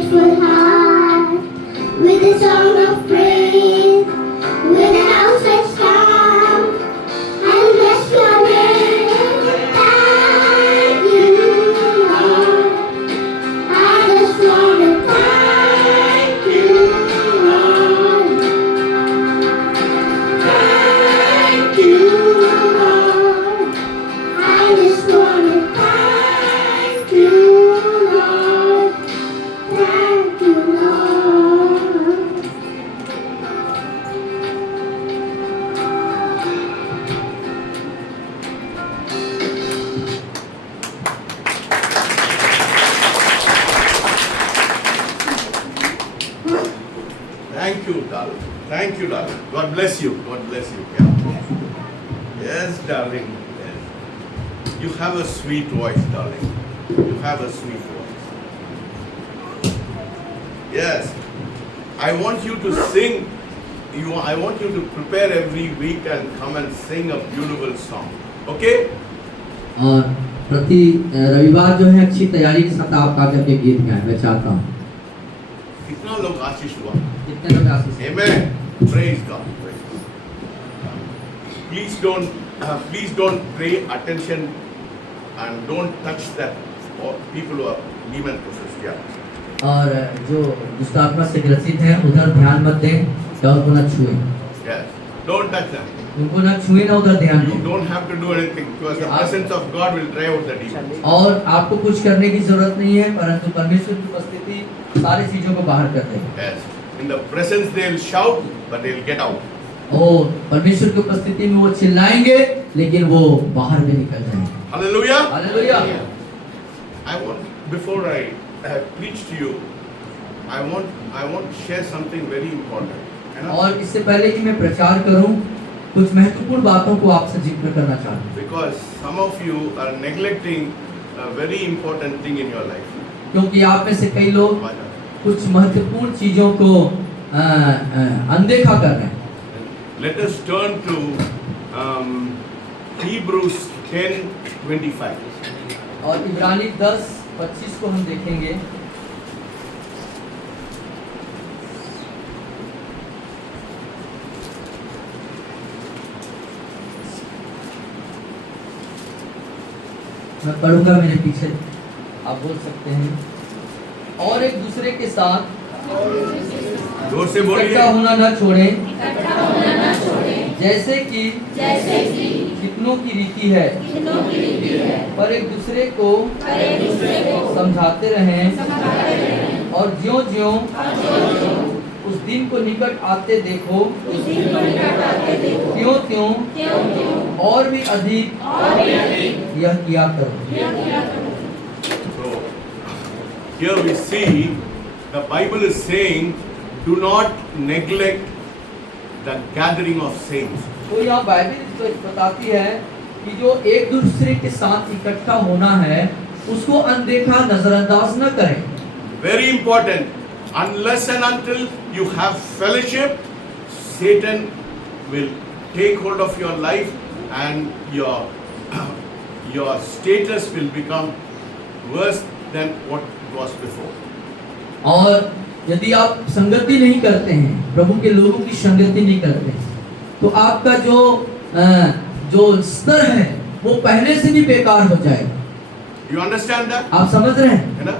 grateful heart, with a song of praise, with an outstretched arm, I'll bless your name. Thank you, Lord. I just want to thank you, Lord. Thank you, Lord. I just want to thank you, Lord. Thank you, Lord. Thank you, darling. Thank you, darling. God bless you. God bless you. Yeah. Yes, darling. Yes. You have a sweet voice, darling. You have a sweet voice. Yes. I want you to sing. I want you to prepare every week and come and sing a beautiful song. Okay? और प्रति रविवार जो है अच्छी तैयारी के साथ आप आकर के गीत गाएं, मैं चाहता हूँ। कितना लोग आशीष हुआ? कितने लोग आशीष? Amen. Praise God. Praise God. Please don't pay attention and don't touch that people who are demon possessed. Yeah. और जो दुष्ट आत्मा से ग्रसित हैं उधर ध्यान मत दें या उनको न छुएं। Yes. Don't touch them. उनको न छुएं ना उधर ध्यान You दें। don't have to do anything because the presence of God will drive out the demons. और आपको कुछ करने की जरूरत नहीं है, परंतु परमेश्वर की उपस्थिति सारी चीजों को बाहर कर देगी। Yes. In the presence they will shout, but they will get out. और परमेश्वर की उपस्थिति में वो चिल्लाएंगे, लेकिन वो बाहर भी निकल जाएंगे। Hallelujah. Hallelujah. Before I preach to you, I want to share something very important. You know? और इससे पहले कि मैं प्रचार करूं, कुछ महत्वपूर्ण बातों को आपसे जिक्र करना चाहता हूं। Because some of you are neglecting a very important thing in your life. क्योंकि आप में से कई लोग कुछ महत्वपूर्ण चीजों को अनदेखा कर रहे हैं। Let us turn to Hebrews 10:25. और इब्रानी 10:25 को हम देखेंगे। मैं पढ़ूंगा, मेरे पीछे आप बोल सकते हैं। और एक दूसरे के साथ जोर से बोलिए। इकट्ठा होना न छोड़ें, जैसे कि कितनों की रीति है, पर एक दूसरे को समझाते रहें, और ज्यों-ज्यों उस दिन को निकट आते देखो, त्यों-त्यों और भी अधिक यह किया करो। So here we see the Bible is saying, do not neglect the gathering of saints. तो यह बाइबल बताती है कि जो एक दूसरे के साथ इकट्ठा होना है उसको अनदेखा नजरअंदाज न करें। Very important. Unless and until you have fellowship, Satan will take hold of your life and your status will become worse than what it was before. और यदि आप संगति नहीं करते हैं, प्रभु के लोगों की संगति नहीं करते हैं, तो आपका जो स्तर है वो पहले से भी बेकार हो जाएगा। You understand that? आप समझ रहे हैं? You know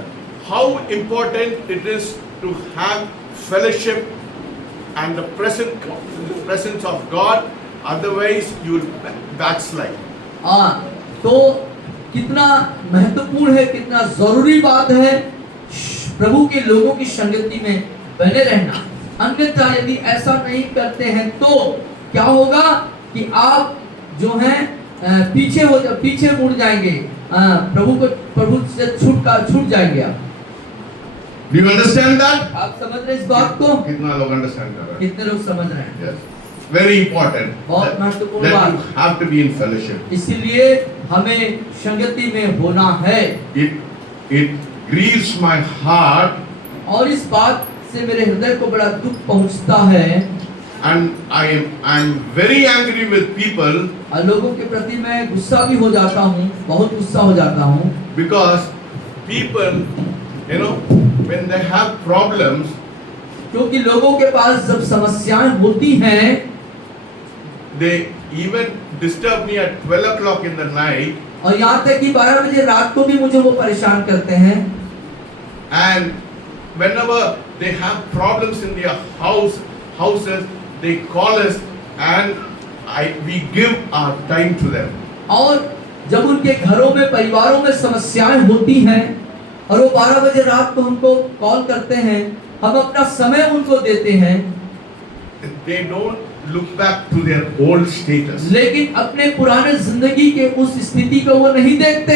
how important it is to have fellowship and the presence of God. Otherwise, you will backslide. तो कितना महत्वपूर्ण है, कितना जरूरी बात है प्रभु के लोगों की संगति में बने रहना। अन्यथा यदि ऐसा नहीं करते हैं तो क्या होगा कि आप जो हैं पीछे मुड़ जाएंगे, प्रभु से छूट जाएंगे आप। Do you understand that? आप समझ रहे इस बात को? कितना लोग understand कर रहे हैं? कितने लोग समझ रहे हैं? Yes. Very important. बहुत महत्वपूर्ण That बात। you have to be in fellowship. इसीलिए हमें संगति में होना है। It grieves my heart. और इस बात से मेरे हृदय को बड़ा दुख पहुंचता है। And I'm very angry with people. और लोगों के प्रति मैं गुस्सा भी हो जाता हूँ, बहुत गुस्सा हो जाता हूँ। Because people, when they have problems, क्योंकि लोगों के पास जब समस्याएं होती हैं, they even disturb me at 12 o'clock in the night, और यहाँ तक कि 12 बजे रात को भी मुझे वो परेशान करते हैं। and whenever they have problems in their houses, they call us and we give our time to them. और जब उनके घरों में, परिवारों में समस्याएं होती हैं और वो 12 बजे रात को हमको कॉल करते हैं, हम अपना समय उनको देते हैं। They don't look back to their old status. लेकिन अपने पुराने जिंदगी के उस स्थिति को वो नहीं देखते।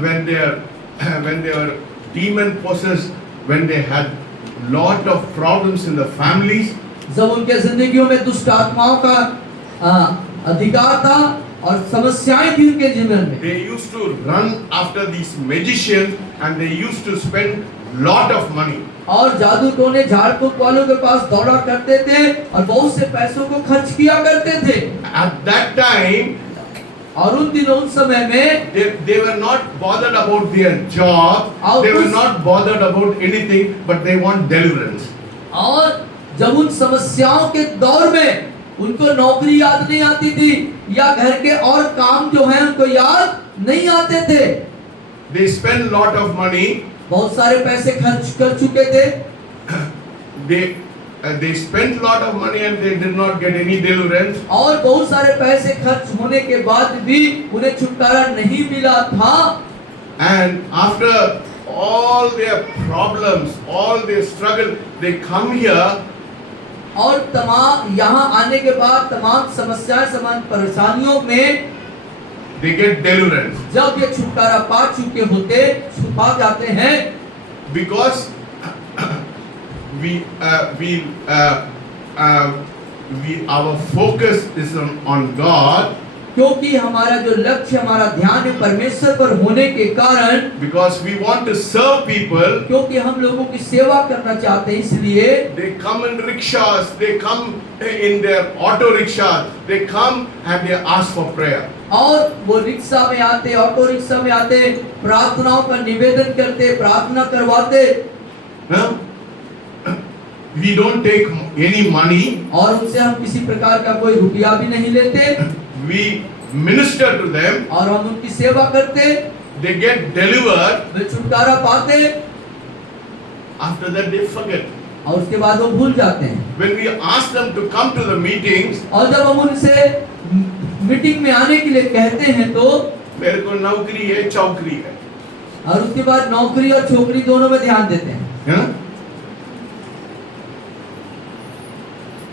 When they were demon possessed, when they had lot of problems in the families, जब उनके जिंदगियों में दुष्ट आत्माओं का अधिकार था और समस्याएं थी उनके जीवन में, they used to run after these magicians and they used to spend lot of money. और जादू टोने झाड़ फूक वालों के पास दौड़ा करते थे और बहुत से पैसों को खर्च किया करते थे। At that time, और उन दिनों, उन समय में they were not bothered about their job, they were not bothered about anything, but they want deliverance. और जब उन समस्याओं के दौर में उनको नौकरी याद नहीं आती थी या घर के और काम जो हैं उनको याद नहीं आते थे, They spend lot of money, बहुत सारे पैसे खर्च कर चुके थे, they spent lot of money and they did not get any deliverance. और बहुत सारे पैसे खर्च होने के बाद भी उन्हें छुटकारा नहीं मिला था। And after all their problems, all their struggle, they come here और तमाम यहाँ आने के बाद तमाम समस्याएं, समान परेशानियों में they get deliverance. जब ये छुटकारा पा चुके होते, छुपा जाते हैं, Because our focus is on God. क्योंकि हमारा जो लक्ष्य, हमारा ध्यान है परमेश्वर पर होने के कारण, Because we want to serve people. क्योंकि हम लोगों की सेवा करना चाहते हैं, इसलिए They come in rickshaws, they come in their auto rickshaws, they come and they ask for prayer. और वो रिक्शा में आते, ऑटो रिक्शा में आते, प्रार्थनाओं का निवेदन करते, प्रार्थना करवाते। Huh? We don't take any money. और उनसे हम किसी प्रकार का कोई रुपया भी नहीं लेते। We minister to them. और हम उनकी सेवा करते। They get delivered. वे छुटकारा पाते। After that they forget. और उसके बाद वो भूल जाते हैं। When we ask them to come to the meetings, और जब हम उनसे मीटिंग में आने के लिए कहते हैं तो मेरे को नौकरी है, चौकरी है। और उसके बाद नौकरी और छोकरी दोनों में ध्यान देते हैं। Huh?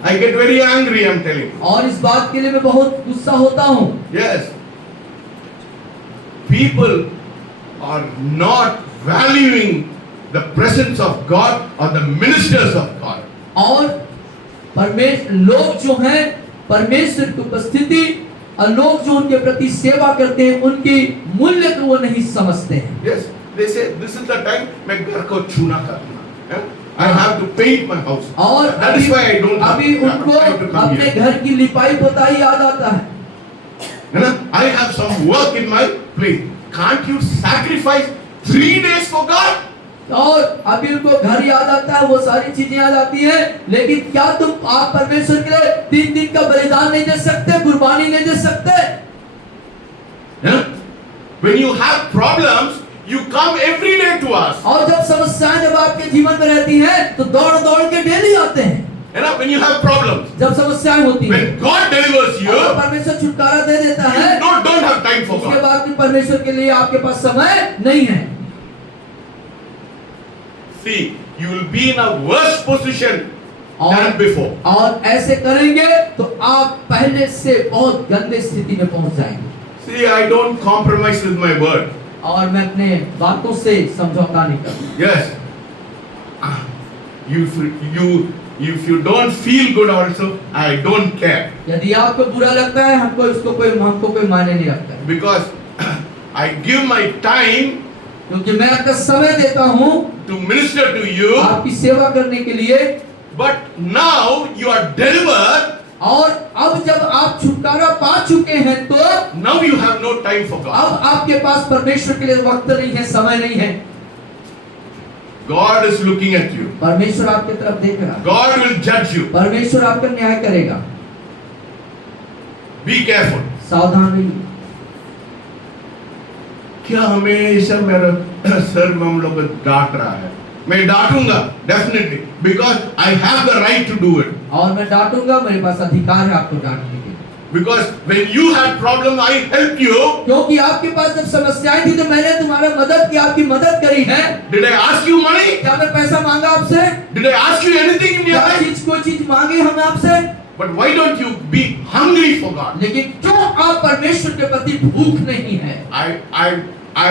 I get very angry, I'm telling you. और इस बात के लिए मैं बहुत गुस्सा होता हूँ। Yes. People are not valuing the presence of God or the ministers of God. और लोग जो हैं परमेश्वर की उपस्थिति और लोग जो उनके प्रति सेवा करते हैं, उनकी मूल्य को वो नहीं समझते हैं। Yes, they say this is the time मैं घर को चूना करना। I have to paint my house. और that is why I don't have अभी उनको time to come अपने here. घर की लिपाई पोताई याद आता है। है ना? I have some work in my place. Can't you sacrifice 3 days for God? और अभी उनको घर याद आता है, वो सारी चीजें याद आती हैं, लेकिन क्या आप परमेश्वर के लिए 3 दिन का बलिदान नहीं दे सकते, कुर्बानी नहीं दे सकते? Yeah? When you have problems, you come every day to us. और जब समस्याएं जब आपके जीवन में रहती हैं, तो दौड़ दौड़ के डेली आते हैं। You know, when you have problems, जब समस्याएं होती हैं, when God delivers you, और परमेश्वर छुटकारा दे देता है, you don't have time for उसके God. बाद भी परमेश्वर के लिए आपके पास समय नहीं है। See, you will be in a worse position than before. और ऐसे करेंगे तो आप पहले से बहुत गंदे स्थिति में पहुंच जाएंगे। See, I don't compromise with my word. और मैं अपने बातों से समझौता नहीं करता। Yes. If you don't feel good also, I don't care. यदि आपको बुरा लगता है, हमको कोई मायने नहीं रखता है। Because I give my time क्योंकि मैं आपका समय देता हूँ to minister to you. आपकी सेवा करने के लिए। But now you are delivered. और अब जब आप छुटकारा पा चुके हैं तो Now you have no time for God. अब आपके पास परमेश्वर के लिए वक्त नहीं है, समय नहीं है। God is looking at you. परमेश्वर आपकी तरफ देख रहा है, God will judge you. परमेश्वर आपका न्याय करेगा। Be careful. सावधान रहिए। क्या हमेशा मेरा सर में हम लोग को डांट रहा है? मैं डांटूंगा definitely, because I have the right to do it. और मैं डांटूंगा, मेरे पास अधिकार है आपको डांटने के। Because when you had problem I help you. क्योंकि आपके पास जब समस्याएं थी तो मैंने तुम्हारा मदद की, आपकी मदद करी है। Did I ask you money? क्या मैं पैसा मांगा आपसे? Did I ask you anything in your life? कोई चीज मांगी हमने आपसे? But why don't you be hungry for God? लेकिन क्यों आप परमेश्वर के प्रति भूख नहीं है? I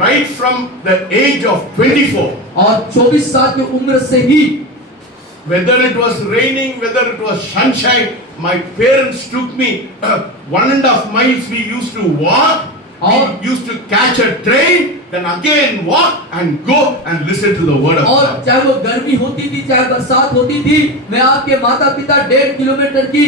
right from the age of 24. और 24 साल की उम्र से ही, whether it was raining, whether it was sunshine, my parents took me 1.5 miles. We used to walk. We used to catch a train, then again walk and go and listen to the word of और God. चाहे वो गर्मी होती थी, चाहे बरसात होती थी, मैं आपके माता पिता 1.5 किलोमीटर की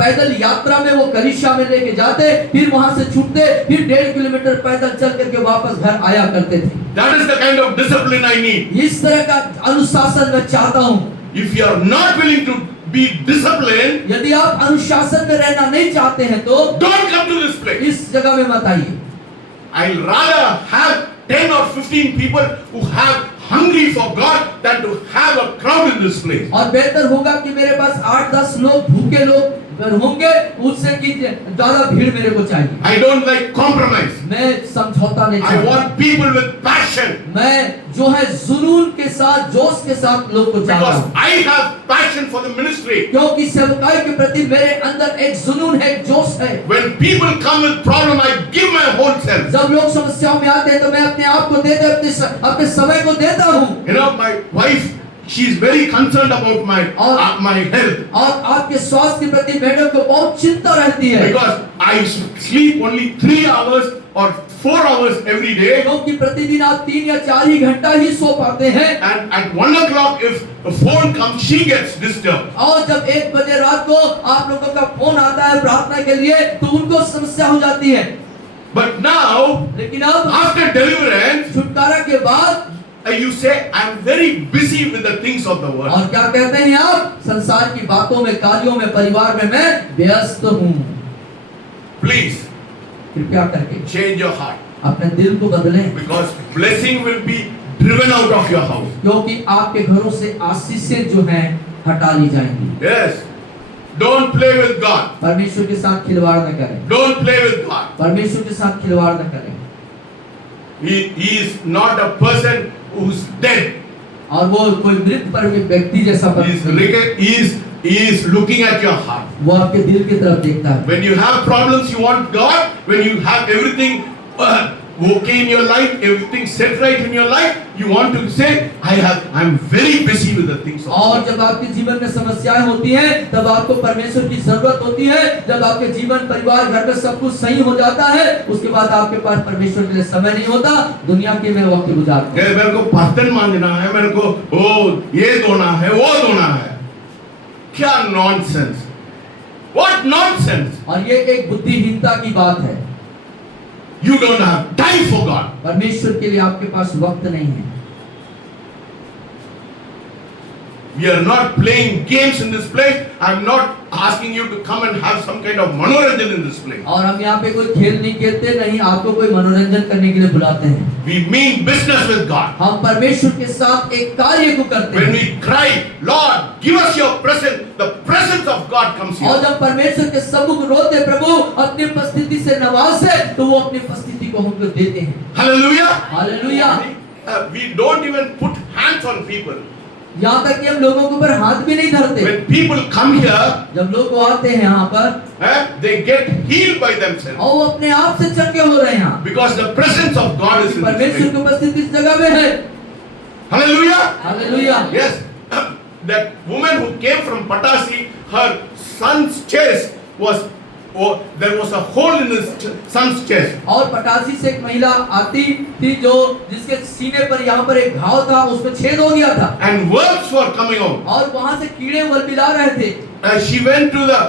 पैदल यात्रा में वो कलीसिया में लेके जाते, फिर वहां से छूटते, फिर 1.5 किलोमीटर पैदल चल करके वापस घर आया करते थे। That is the kind of discipline I need. इस तरह का अनुशासन मैं चाहता हूँ। If you are not willing to be disciplined, यदि आप अनुशासन में रहना नहीं चाहते हैं तो don't come to this place. इस जगह में मत आइए। I'll rather have 10 or 15 people who have hungry for God than to have a crowd in this place. और बेहतर होगा कि मेरे पास 8-10 लोग भूखे लोग होंगे, उससे कि ज्यादा भीड़ मेरे को चाहिए। I don't like compromise. मैं समझौता नहीं I चाहता। want people with passion. मैं जो है जुनून के साथ, जोश के साथ लोग को चाहता Because हूँ। I have passion for the ministry. क्योंकि सेवकाई के प्रति मेरे अंदर एक जुनून है, एक जोश है। When people come with problem, I give my whole self. जब लोग समस्याओं में आते हैं तो मैं अपने आप को देते, अपने समय को देता हूँ। You know, my wife, she is very concerned about my health. और आपके स्वास्थ्य के प्रति मैडम को बहुत चिंता रहती है। Because I sleep only 3 hours or 4 hours every day. क्योंकि प्रतिदिन आप 3 या 4 ही घंटा ही सो पाते हैं। And at 1 o'clock, if the phone comes, she gets disturbed. और जब 1 बजे रात को आप लोगों का फोन आता है प्रार्थना के लिए तो उनको समस्या हो जाती है। But now, लेकिन अब after deliverance, छुटकारा के बाद you say, I'm very busy with the things of the world. और क्या कहते हैं आप? संसार की बातों में, कार्यों में, परिवार में मैं व्यस्त हूँ। Please कृपया करके change your heart, अपने दिल को बदलें, because blessing will be driven out of your house. क्योंकि आपके घरों से आशीषें जो हैं हटा ली जाएंगी। Yes. Don't play with God. परमेश्वर के साथ खिलवाड़ न करें। Don't play with God. परमेश्वर के साथ खिलवाड़ न करें। He is not a person who's dead. और वो कोई मृत पर व्यक्ति जैसा He is looking at your heart. वो आपके दिल की तरफ देखता है। When you have problems, you want God. When you have everything okay in your life, everything set right in your life, you want to say, I'm very busy with the things of God. और जब आपके जीवन में समस्याएं होती हैं, तब आपको परमेश्वर की जरूरत होती है। जब आपके जीवन, परिवार, घर में सब कुछ सही हो जाता है, उसके बाद आपके पास परमेश्वर के लिए समय नहीं होता, दुनिया के में वक्त गुजारते हैं। मेरे को बर्तन मांजना है, मेरे को ये धोना है, वो धोना है। क्या नॉनसेंस! What nonsense! और ये एक बुद्धिहीनता की बात है। You don't have time for God. परमेश्वर के लिए आपके पास वक्त नहीं है। We are not playing games in this place. I'm not asking you to come and have some kind of manoranjan in this place. और हम यहाँ पे कोई खेल नहीं खेलते, नहीं आपको कोई मनोरंजन करने के लिए बुलाते हैं। We mean business with God. हम परमेश्वर के साथ एक कार्य को करते When हैं। we cry, Lord, give us your presence, the presence of God comes और here. जब परमेश्वर के सम्मुख रोते, प्रभु अपनी उपस्थिति से नवाजे, तो वो अपनी उपस्थिति को हमको देते हैं। Hallelujah. Hallelujah. We don't even put hands on people. यहाँ तक कि हम लोगों के ऊपर हाथ भी नहीं धरते। When people come here, जब लोग आते हैं यहाँ पर, they get healed by themselves. और वो अपने आप से चंगे हो रहे हैं यहाँ। Because the presence of God is in this परमेश्वर place. की उपस्थिति इस जगह में है। Hallelujah. Hallelujah. Yes. That woman who came from Patasi, her son's chest was, there was a hole in his son's chest. और पटासी से एक महिला आती थी जो जिसके सीने पर यहाँ पर एक घाव था, उसमें छेद हो गया था। And worms were coming out. और वहाँ से कीड़े उबल बिला रहे थे। She went to the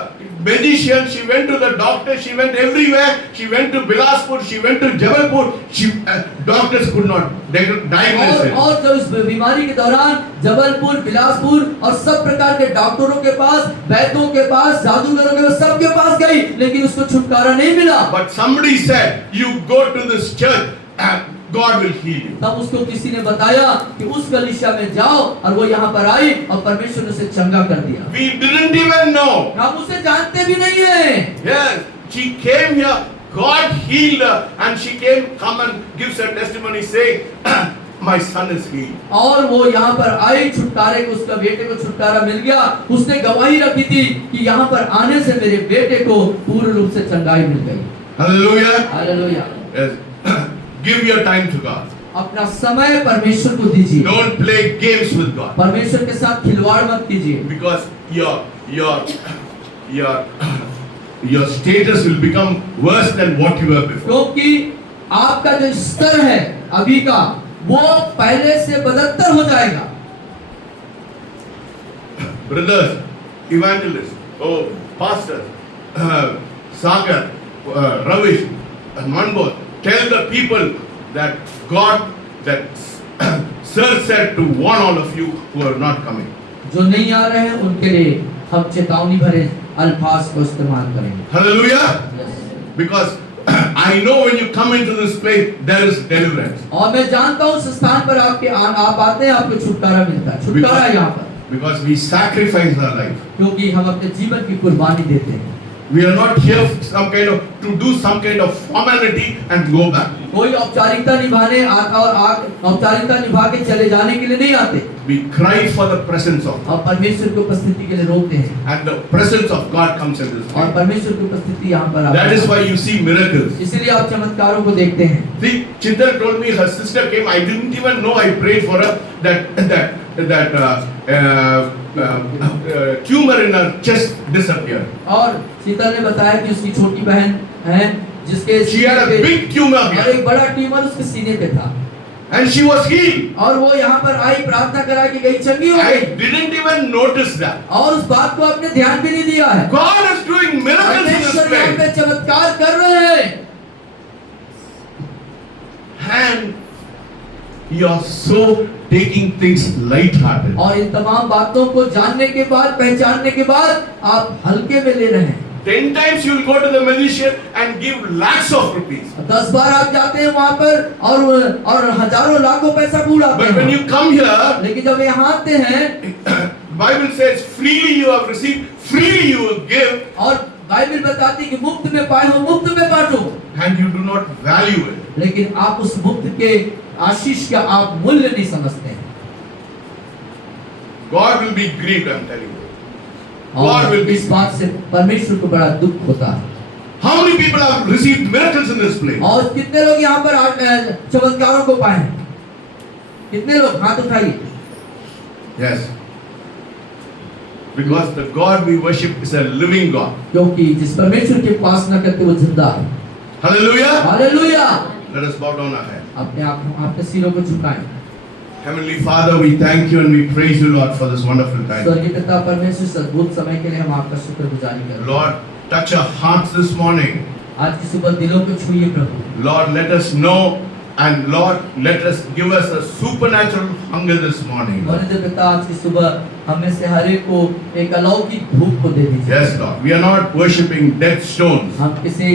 magician, she went to the doctor, she went everywhere. She went to Bilaspur, she went to Jabalpur. Doctors could not diagnose it. और जब इस बीमारी के दौरान जबलपुर, बिलासपुर और सब प्रकार के डॉक्टरों के पास, वैद्यों के पास, जादूगरों के पास, सबके पास गई, लेकिन उसको छुटकारा नहीं मिला। But somebody said, you go to this church and God will heal you. तब उसको किसी ने बताया कि उस कलीसिया में जाओ, और वो यहाँ पर आई और परमेश्वर ने उसे चंगा कर दिया। We didn't even know. हम उसे जानते भी नहीं है। Yes, she came here, God healed her, and she come and gives her testimony saying, my son is healed. और वो यहाँ पर आई, छुटकारे को, उसका बेटे को छुटकारा मिल गया। उसने गवाही रखी थी कि यहाँ पर आने से मेरे बेटे को पूर्ण रूप से चंगाई मिल गई। Hallelujah. Hallelujah. Yes. Give your time to God. अपना समय परमेश्वर को दीजिए। Don't play games with God. परमेश्वर के साथ खिलवाड़ मत कीजिए। Because your status will become worse than what you were before. क्योंकि आपका जो स्तर है अभी का, वो पहले से बदतर हो जाएगा। Brothers, evangelists, pastors, Sagar, Ravish, and Manbod, tell the people that God, that Sir said to warn all of you who are not coming. जो नहीं आ रहे हैं उनके लिए हम चेतावनी भरे अल्फाज को इस्तेमाल करेंगे। Hallelujah. Yes. Because I know when you come into this place, there is deliverance. और मैं जानता हूँ उस स्थान पर आप आते हैं, आपको छुटकारा मिलता है। छुटकारा है यहाँ पर। Because we sacrifice our life. क्योंकि हम अपने जीवन की कुर्बानी देते हैं। We are not here to do some kind of formality and go back. कोई औपचारिकता निभाने और औपचारिकता निभा के चले जाने के लिए नहीं आते। We cry for the presence of God. और परमेश्वर की उपस्थिति के लिए रोते हैं। And the presence of God comes in this और place. परमेश्वर की उपस्थिति यहाँ पर आती है। That is why you see miracles. इसीलिए आप चमत्कारों को देखते हैं। See, Chitra told me her sister came. I didn't even know. I prayed for her that tumor in her chest disappeared. और शीतल ने बताया कि उसकी छोटी बहन है जिसके She had a big tumor और here, एक बड़ा ट्यूमर उसके सीने पे था, and she was healed. और वो यहाँ पर आई, प्रार्थना करा कि गई, चंगी हो I गई। didn't even notice that. और उस बात को आपने ध्यान भी नहीं दिया है। God is doing miracles in this परमेश्वर यहाँ place. पे चमत्कार कर रहे हैं। And you are so taking things light-hearted. और इन तमाम बातों को जानने के बाद, पहचानने के बाद आप हल्के में ले रहे हैं। 10 times you will go to the magician and give lakhs of rupees. 10 बार आप जाते हैं वहाँ पर और हजारों लाखों पैसा उड़ाते But when हैं। you come here, लेकिन जब यहाँ आते हैं, Bible says, freely you have received, freely you will give, और बाइबल बताती है कि मुफ्त में पाए हो मुफ्त में बांटो, and you do not value it. लेकिन आप उस मुफ्त के आशीष का आप मूल्य नहीं समझते हैं। God will be grieved, I am telling you. God और will be इस बात से परमेश्वर को बड़ा दुख होता है। How many people have received miracles in this place? और कितने लोग यहाँ पर चमत्कारों को पाए हैं? कितने लोग? हाथ उठाइए। Yes. Because the God we worship is a living God. क्योंकि जिस परमेश्वर की उपासना करते वो जिंदा है। Hallelujah. Hallelujah. Let us bow down our head. अपने सिरों को झुकाएं। Heavenly Father, we thank you and we praise you, Lord, for this wonderful time. स्वर्गीय पिता परमेश्वर, इस अद्भुत समय के लिए हम आपका शुक्रगुजारी करते हैं। Lord, touch our hearts this morning. आज की सुबह दिलों को छूइए प्रभु। Lord, let us know and Lord, give us a supernatural hunger this morning. परमेश्वर पिता, आज की सुबह हमें से हर एक को एक अलौकिक भूख को दे दीजिए। Yes, Lord. We are not worshipping dead stones. हम किसी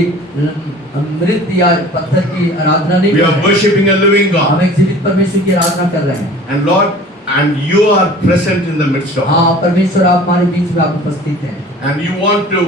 मृत या पत्थर की आराधना नहीं We कर are रहे हैं। worshipping a living हम God. एक जीवित परमेश्वर की आराधना कर रहे हैं। And Lord, and you are present in the midst of us. हाँ परमेश्वर, आप हमारे बीच में आप उपस्थित हैं And you want to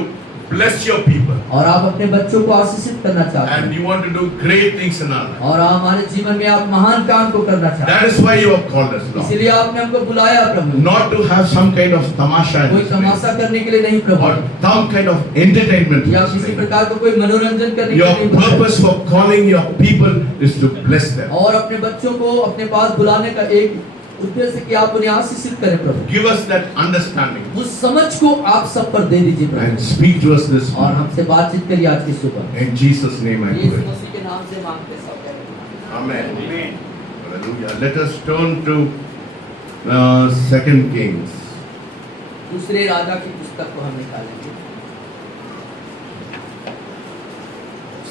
bless your people. और आप अपने बच्चों को आशीषित करना चाहते And हैं you want to do great things in our life. और हमारे जीवन में आप महान काम को करना चाहते That हैं। is why you have called us, Lord. इसीलिए आपने हमको बुलाया प्रभु, Not to have some kind of tamasha in कोई this place, तमाशा करने के लिए नहीं प्रभु, or some kind of entertainment in या this किसी place. प्रकार का कोई मनोरंजन करने के Your लिए नहीं बुलाया। purpose for calling your people is to bless them. और अपने बच्चों को अपने पास बुलाने का एक उद्देश्य कि आप उन्हें आशीषित करें प्रभु। Give us that understanding उस समझ को आप सब पर दे दीजिए and Prabhu, speak to us this और morning. हमसे बातचीत करिए आज की सुबह। In Jesus' name I Yeshu pray. मसीह के नाम से मांगते सब कहते हैं। Amen. Hallelujah. Let us turn to 2 Kings. दूसरे राजा की पुस्तक को हम निकालेंगे।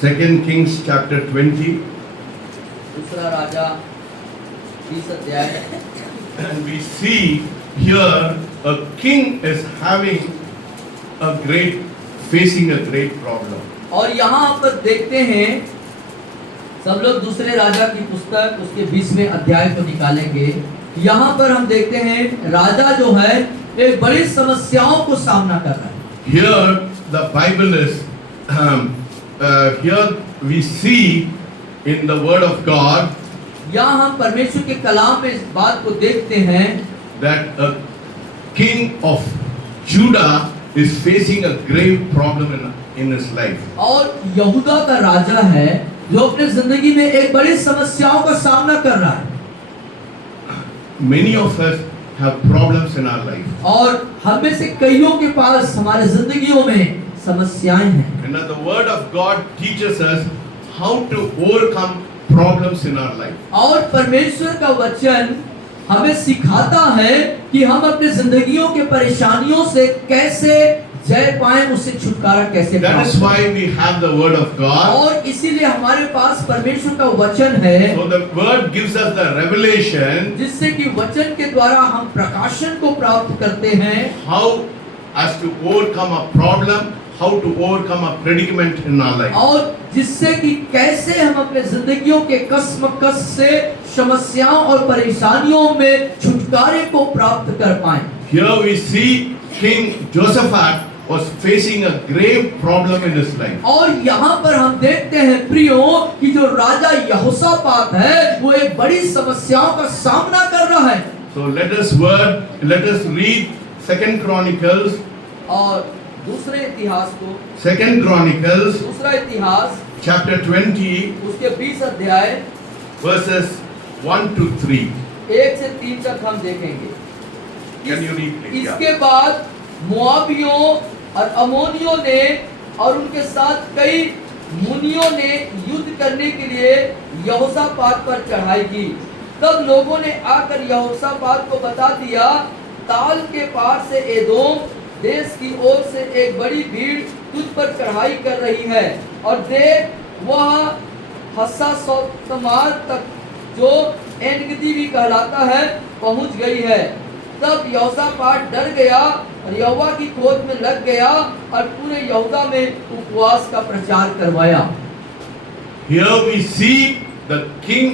2 Kings chapter 20, दूसरा राजा 20 अध्याय, and we see here a king is facing a great problem. और यहाँ पर देखते हैं, सब लोग दूसरे राजा की पुस्तक उसके 20वें अध्याय को निकालेंगे। यहाँ पर हम देखते हैं राजा जो है एक बड़ी समस्याओं को सामना कर रहा है। Here the Bible is here we see in the word of God यहाँ हम परमेश्वर के कलाम में इस बात को देखते हैं that a king of Judah is facing a grave problem in his life. और यहूदा का राजा है जो अपने जिंदगी में एक बड़ी समस्याओं का सामना कर रहा है। Many of us have problems in our life. और हम में से कईयों के पास हमारे जिंदगियों में समस्याएं हैं। And the word of God teaches us how to overcome problems in our life. और परमेश्वर का वचन हमें सिखाता है कि हम अपने जिंदगियों के परेशानियों से कैसे जय पाएं, उससे छुटकारा कैसे That पाएं। is why we have the word of God. और इसीलिए हमारे पास परमेश्वर का वचन है, So the word gives us the revelation जिससे कि वचन के द्वारा हम प्रकाशन को प्राप्त करते हैं, how as to overcome a problem, how to overcome a predicament in our life. और जिससे कि कैसे हम अपने जिंदगियों के कश्मकश से, समस्याओं और परेशानियों में छुटकारे को प्राप्त कर पाएं। Here we see King Jehoshaphat was facing a grave problem in his life. और यहाँ पर हम देखते हैं प्रियो कि जो राजा यहोशापात है वो एक बड़ी समस्याओं का सामना कर रहा है। So let us read 2 Chronicles, और दूसरे इतिहास को, 2 Chronicles दूसरा इतिहास chapter 20 उसके 20 अध्याय verses 1 to 3. 1 से 3 तक हम देखेंगे। Can you read please? इसके बाद मोआबियों और अमोनियों ने और उनके साथ कई मुनियों ने युद्ध करने के लिए यहोशापात पर चढ़ाई की। तब लोगों ने आकर यहोशापात को बता दिया, ताल के पार से एदोम देश की ओर से एक बड़ी भीड़ तुझ पर चढ़ाई कर रही है, और देख वह हसासोतमार तक जो एनगदी भी कहलाता है पहुंच गई है। तब यहोशापात डर गया और यहोवा की खोज में लग गया और पूरे यहूदा में उपवास का प्रचार करवाया। Here we see the king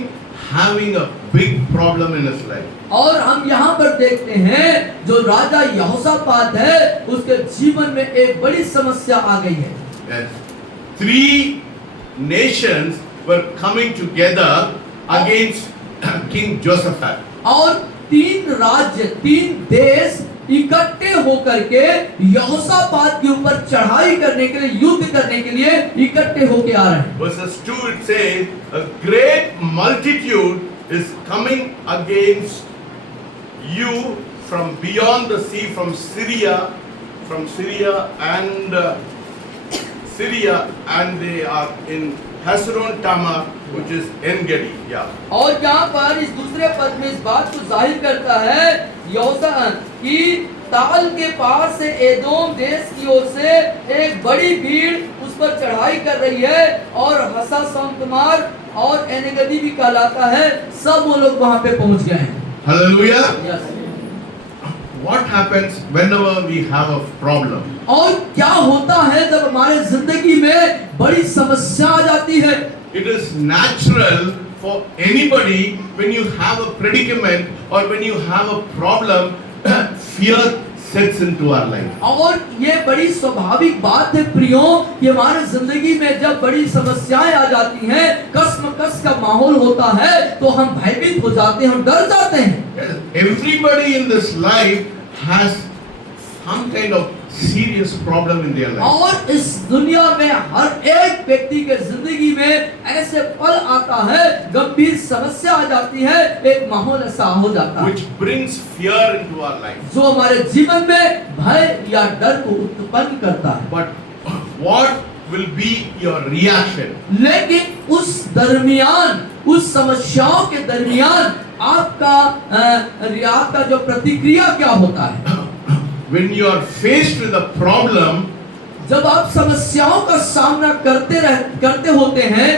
having a big problem in his life. और हम यहाँ पर देखते हैं जो राजा यहोशापात है उसके जीवन में एक बड़ी समस्या आ गई है। Yes. 3 nations were coming together against King Jehoshaphat. और 3 राज्य, 3 देश इकट्ठे होकर के यहोशापात के ऊपर चढ़ाई करने के लिए, युद्ध करने के लिए इकट्ठे होके आ रहे हैं। Verses 2 it says, a great multitude is coming against you from beyond the sea, from Syria and they are in Hazron Tamar, which is En-Gedi. Yeah. और यहाँ पर इस दूसरे पद में इस बात को जाहिर करता है यहोशा कि ताल के पार से एदोम देश की ओर से एक बड़ी भीड़ उस पर चढ़ाई कर रही है, और हसासोतमार और एनगदी भी कहलाता है, सब वो लोग वहाँ पे पहुँच गए हैं। Hallelujah. Yes. What happens whenever we have a problem? और क्या होता है जब हमारे जिंदगी में बड़ी समस्या आ जाती है? It is natural for anybody when you have a predicament or when you have a problem, fear sets into our life. और ये बड़ी स्वाभाविक बात है प्रियो कि हमारे जिंदगी में जब बड़ी समस्याएं आ जाती हैं, कश्मकश का माहौल होता है, तो हम भयभीत हो जाते हैं, हम डर जाते हैं। Everybody in this life has some kind of serious problem in their life. और इस दुनिया में हर एक व्यक्ति के जिंदगी में ऐसे पल आता है, गंभीर समस्या आ जाती है, एक माहौल ऐसा हो जाता है Which brings fear into our life. जो हमारे जीवन में भय या डर को उत्पन्न करता है। But what will be your reaction? लेकिन उस दरमियान, उस समस्याओं के दरमियान आपका जो प्रतिक्रिया क्या होता है? When you are faced with a problem, जब आप समस्याओं का सामना करते होते हैं,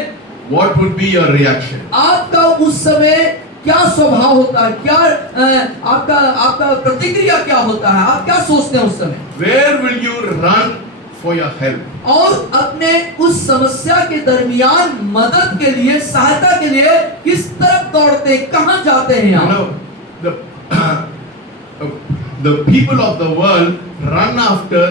what would be your reaction? आपका उस समय क्या स्वभाव होता है, क्या आपका प्रतिक्रिया क्या होता है, आप क्या सोचते हैं उस समय? Where will you run for your help? और अपने उस समस्या के दरमियान मदद के लिए, सहायता के लिए किस तरफ दौड़ते, कहां जाते हैं You आप? know, the people of the world run after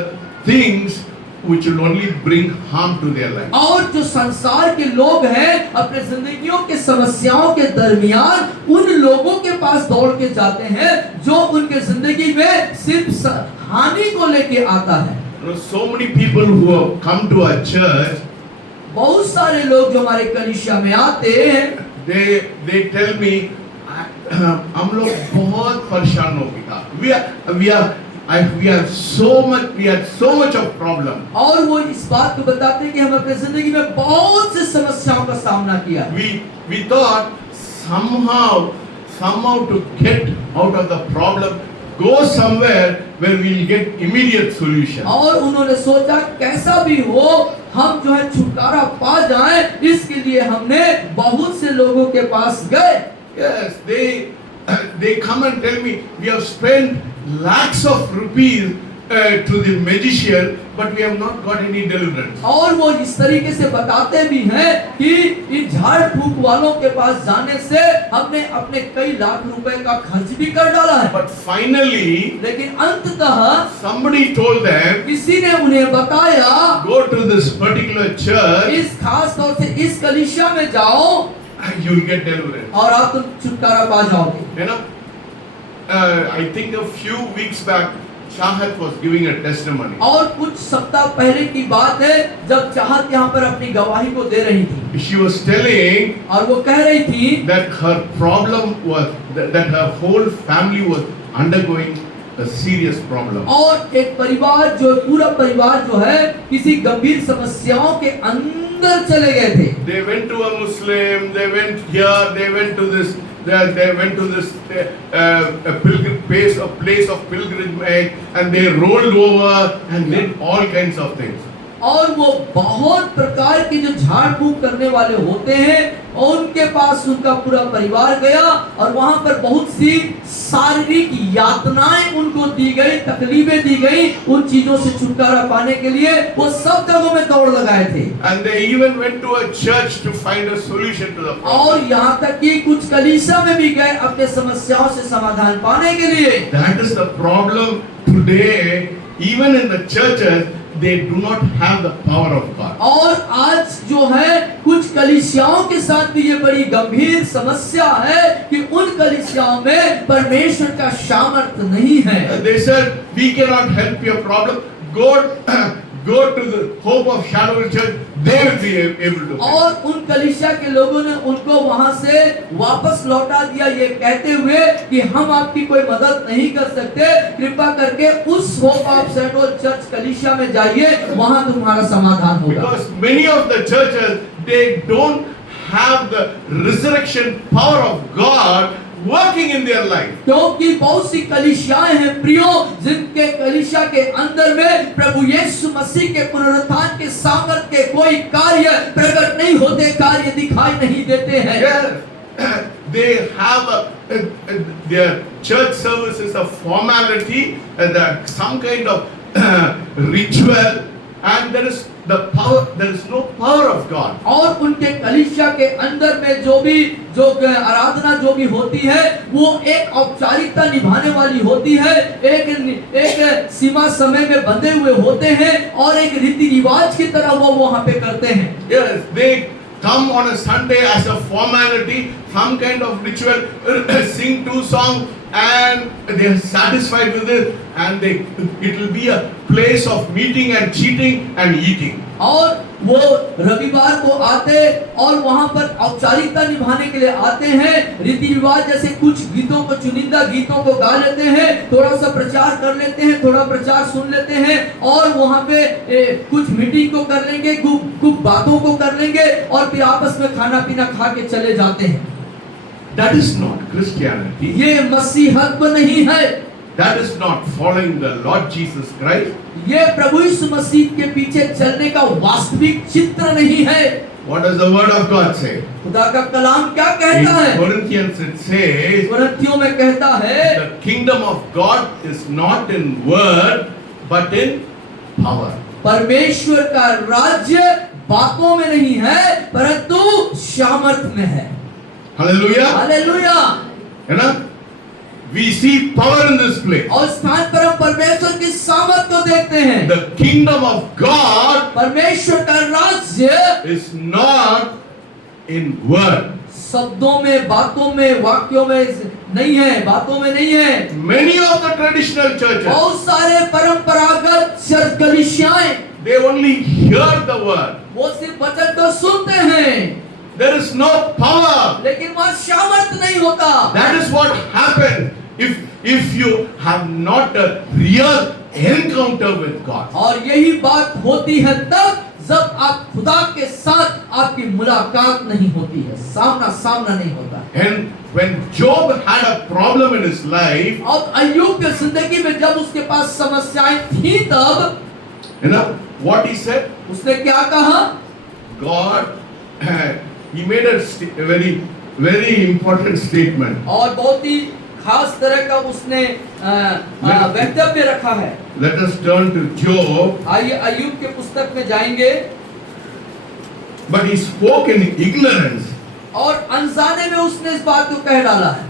things which will only bring harm to their life. और जो संसार के लोग हैं अपने जिंदगियों के समस्याओं के दरमियान उन लोगों के पास दौड़ के जाते हैं जो उनके जिंदगी में सिर्फ हानि को लेके आता है। You know, so many people who have come to our church, बहुत सारे लोग जो हमारे कलीसिया में आते हैं, they tell me, हम लोग बहुत परेशान हो गया, we have so much of problem. और वो इस बात को बताते हैं कि हम अपने जिंदगी में बहुत सी समस्याओं का सामना किया है। We thought somehow to get out of the problem, go somewhere where we'll get immediate solution. और उन्होंने सोचा कैसा भी हो हम जो है छुटकारा पा जाएं, इसके लिए हमने बहुत से लोगों के पास गए। Yes, they come and tell me, we have spent lakhs of rupees to the magician, but we have not got any deliverance. और वो इस तरीके से बताते भी हैं कि इन झाड़ फूक वालों के पास जाने से हमने अपने कई लाख रुपए का खर्च भी कर डाला है। But finally, लेकिन अंततः somebody told them, किसी ने उन्हें बताया, go to this particular church, इस खास तौर से इस कलीसिया में जाओ and you'll get deliverance. और आप तुम छुटकारा पा जाओगे। You know, I think a few weeks back, Chahat was giving a testimony. और कुछ सप्ताह पहले की बात है जब चाहत यहाँ पर अपनी गवाही को दे रही थी। She was telling और वो कह रही थी that her problem was that her whole family was undergoing a serious problem. और एक परिवार जो पूरा परिवार जो है किसी गंभीर समस्याओं के अंदर चले गए थे। They went to a Muslim, they went here, they went to this a place of pilgrimage, and they rolled over and did all kinds of things. और वो बहुत प्रकार के जो झाड़ फूक करने वाले होते हैं और उनके पास उनका पूरा परिवार गया और वहां पर बहुत सी शारीरिक यातनाएं उनको दी गई, तकलीफें दी गई। उन चीजों से छुटकारा पाने के लिए वो सब जगहों में दौड़ लगाए थे। And they even went to a church to find a solution to the problem. और यहाँ तक कि कुछ कलीसिया में भी गए अपने समस्याओं से समाधान पाने के लिए। That is the problem today, even in the churches. They do not have the power of God. और आज जो है कुछ कलीसियाओं के साथ भी ये बड़ी गंभीर समस्या है कि उन कलीसियाओं में परमेश्वर का सामर्थ्य नहीं है। They said, we cannot help your problem. Go to the Hope of Shadow Church. They will be able to. और उन कलीसिया के लोगों ने उनको वहां से वापस लौटा दिया ये कहते हुए कि हम आपकी कोई मदद नहीं कर सकते, कृपा करके उस होप ऑफ शैडो चर्च कलीसिया में जाइए, वहां तुम्हारा समाधान होगा। Because many of the churches, they don't have the resurrection power of God working in their life. क्योंकि बहुत सी कलीसियाएं हैं प्रियो, जिनके कलीसिया के अंदर में प्रभु यीशु मसीह के पुनरुत्थान के सामर्थ्य के कोई कार्य प्रकट नहीं होते, कार्य दिखाई नहीं देते हैं। Yeah. They have their church service is a formality and some kind of ritual, and there is no power of God. और उनके कलीसिया के अंदर में जो आराधना जो भी होती है वो एक औपचारिकता निभाने वाली होती है, एक सीमा समय में बंधे हुए होते हैं और एक रीति रिवाज की तरह वो वहां पे करते हैं। Yes, they come on a Sunday as a formality, some kind of ritual, sing 2 songs, and they are satisfied with it, and it will be a place of meeting and cheating and eating. और वो रविवार को आते और वहां पर औपचारिकता निभाने के लिए आते हैं, रीति रिवाज जैसे कुछ गीतों को, चुनिंदा गीतों को गा लेते हैं, थोड़ा सा प्रचार कर लेते हैं, थोड़ा प्रचार सुन लेते हैं और वहां पे कुछ मीटिंग को कर लेंगे, कुछ बातों को कर लेंगे और फिर आपस में खाना पीना खा के चले जाते हैं। That is not Christianity. ये मसीहत्व नहीं है। that is not following the Lord Jesus Christ. ये प्रभु यीशु मसीह के पीछे चलने का वास्तविक चित्र नहीं है। What does the word of God say? खुदा का कलाम क्या In कहता है? Corinthians it says, कुरिन्थियों में कहता है, the kingdom of God is not in word but in power. परमेश्वर का राज्य बातों में नहीं है परंतु सामर्थ में है। Hallelujah. Hallelujah. You know, we see power in this place. और स्थान पर हम परमेश्वर की सामर्थ को देखते हैं। The kingdom of God परमेश्वर का राज्य is not in word. शब्दों में, बातों में, वाक्यों में नहीं है, बातों में नहीं है। Many of the traditional churches, बहुत सारे परंपरागत church कलीसियाएं, they only hear the word. वो सिर्फ वचन को सुनते हैं There is no power. लेकिन वहाँ सामर्थ नहीं होता। That is what happens if you have not a real encounter with God. और यही बात होती है तब जब आप खुदा के साथ आपकी मुलाकात नहीं होती है, सामना सामना नहीं होता। And when Job had a problem in his life, और अय्यूब की जिंदगी में जब उसके पास समस्याएं थी तब you know what he said? उसने क्या कहा? God, he made a very, very important statement. और बहुत ही खास तरह का उसने वक्तव्य रखा है। Let us turn to Job. आइए अय्यूब के पुस्तक में जाएंगे। But he spoke in ignorance. और अनजाने में उसने इस बात को कह डाला है।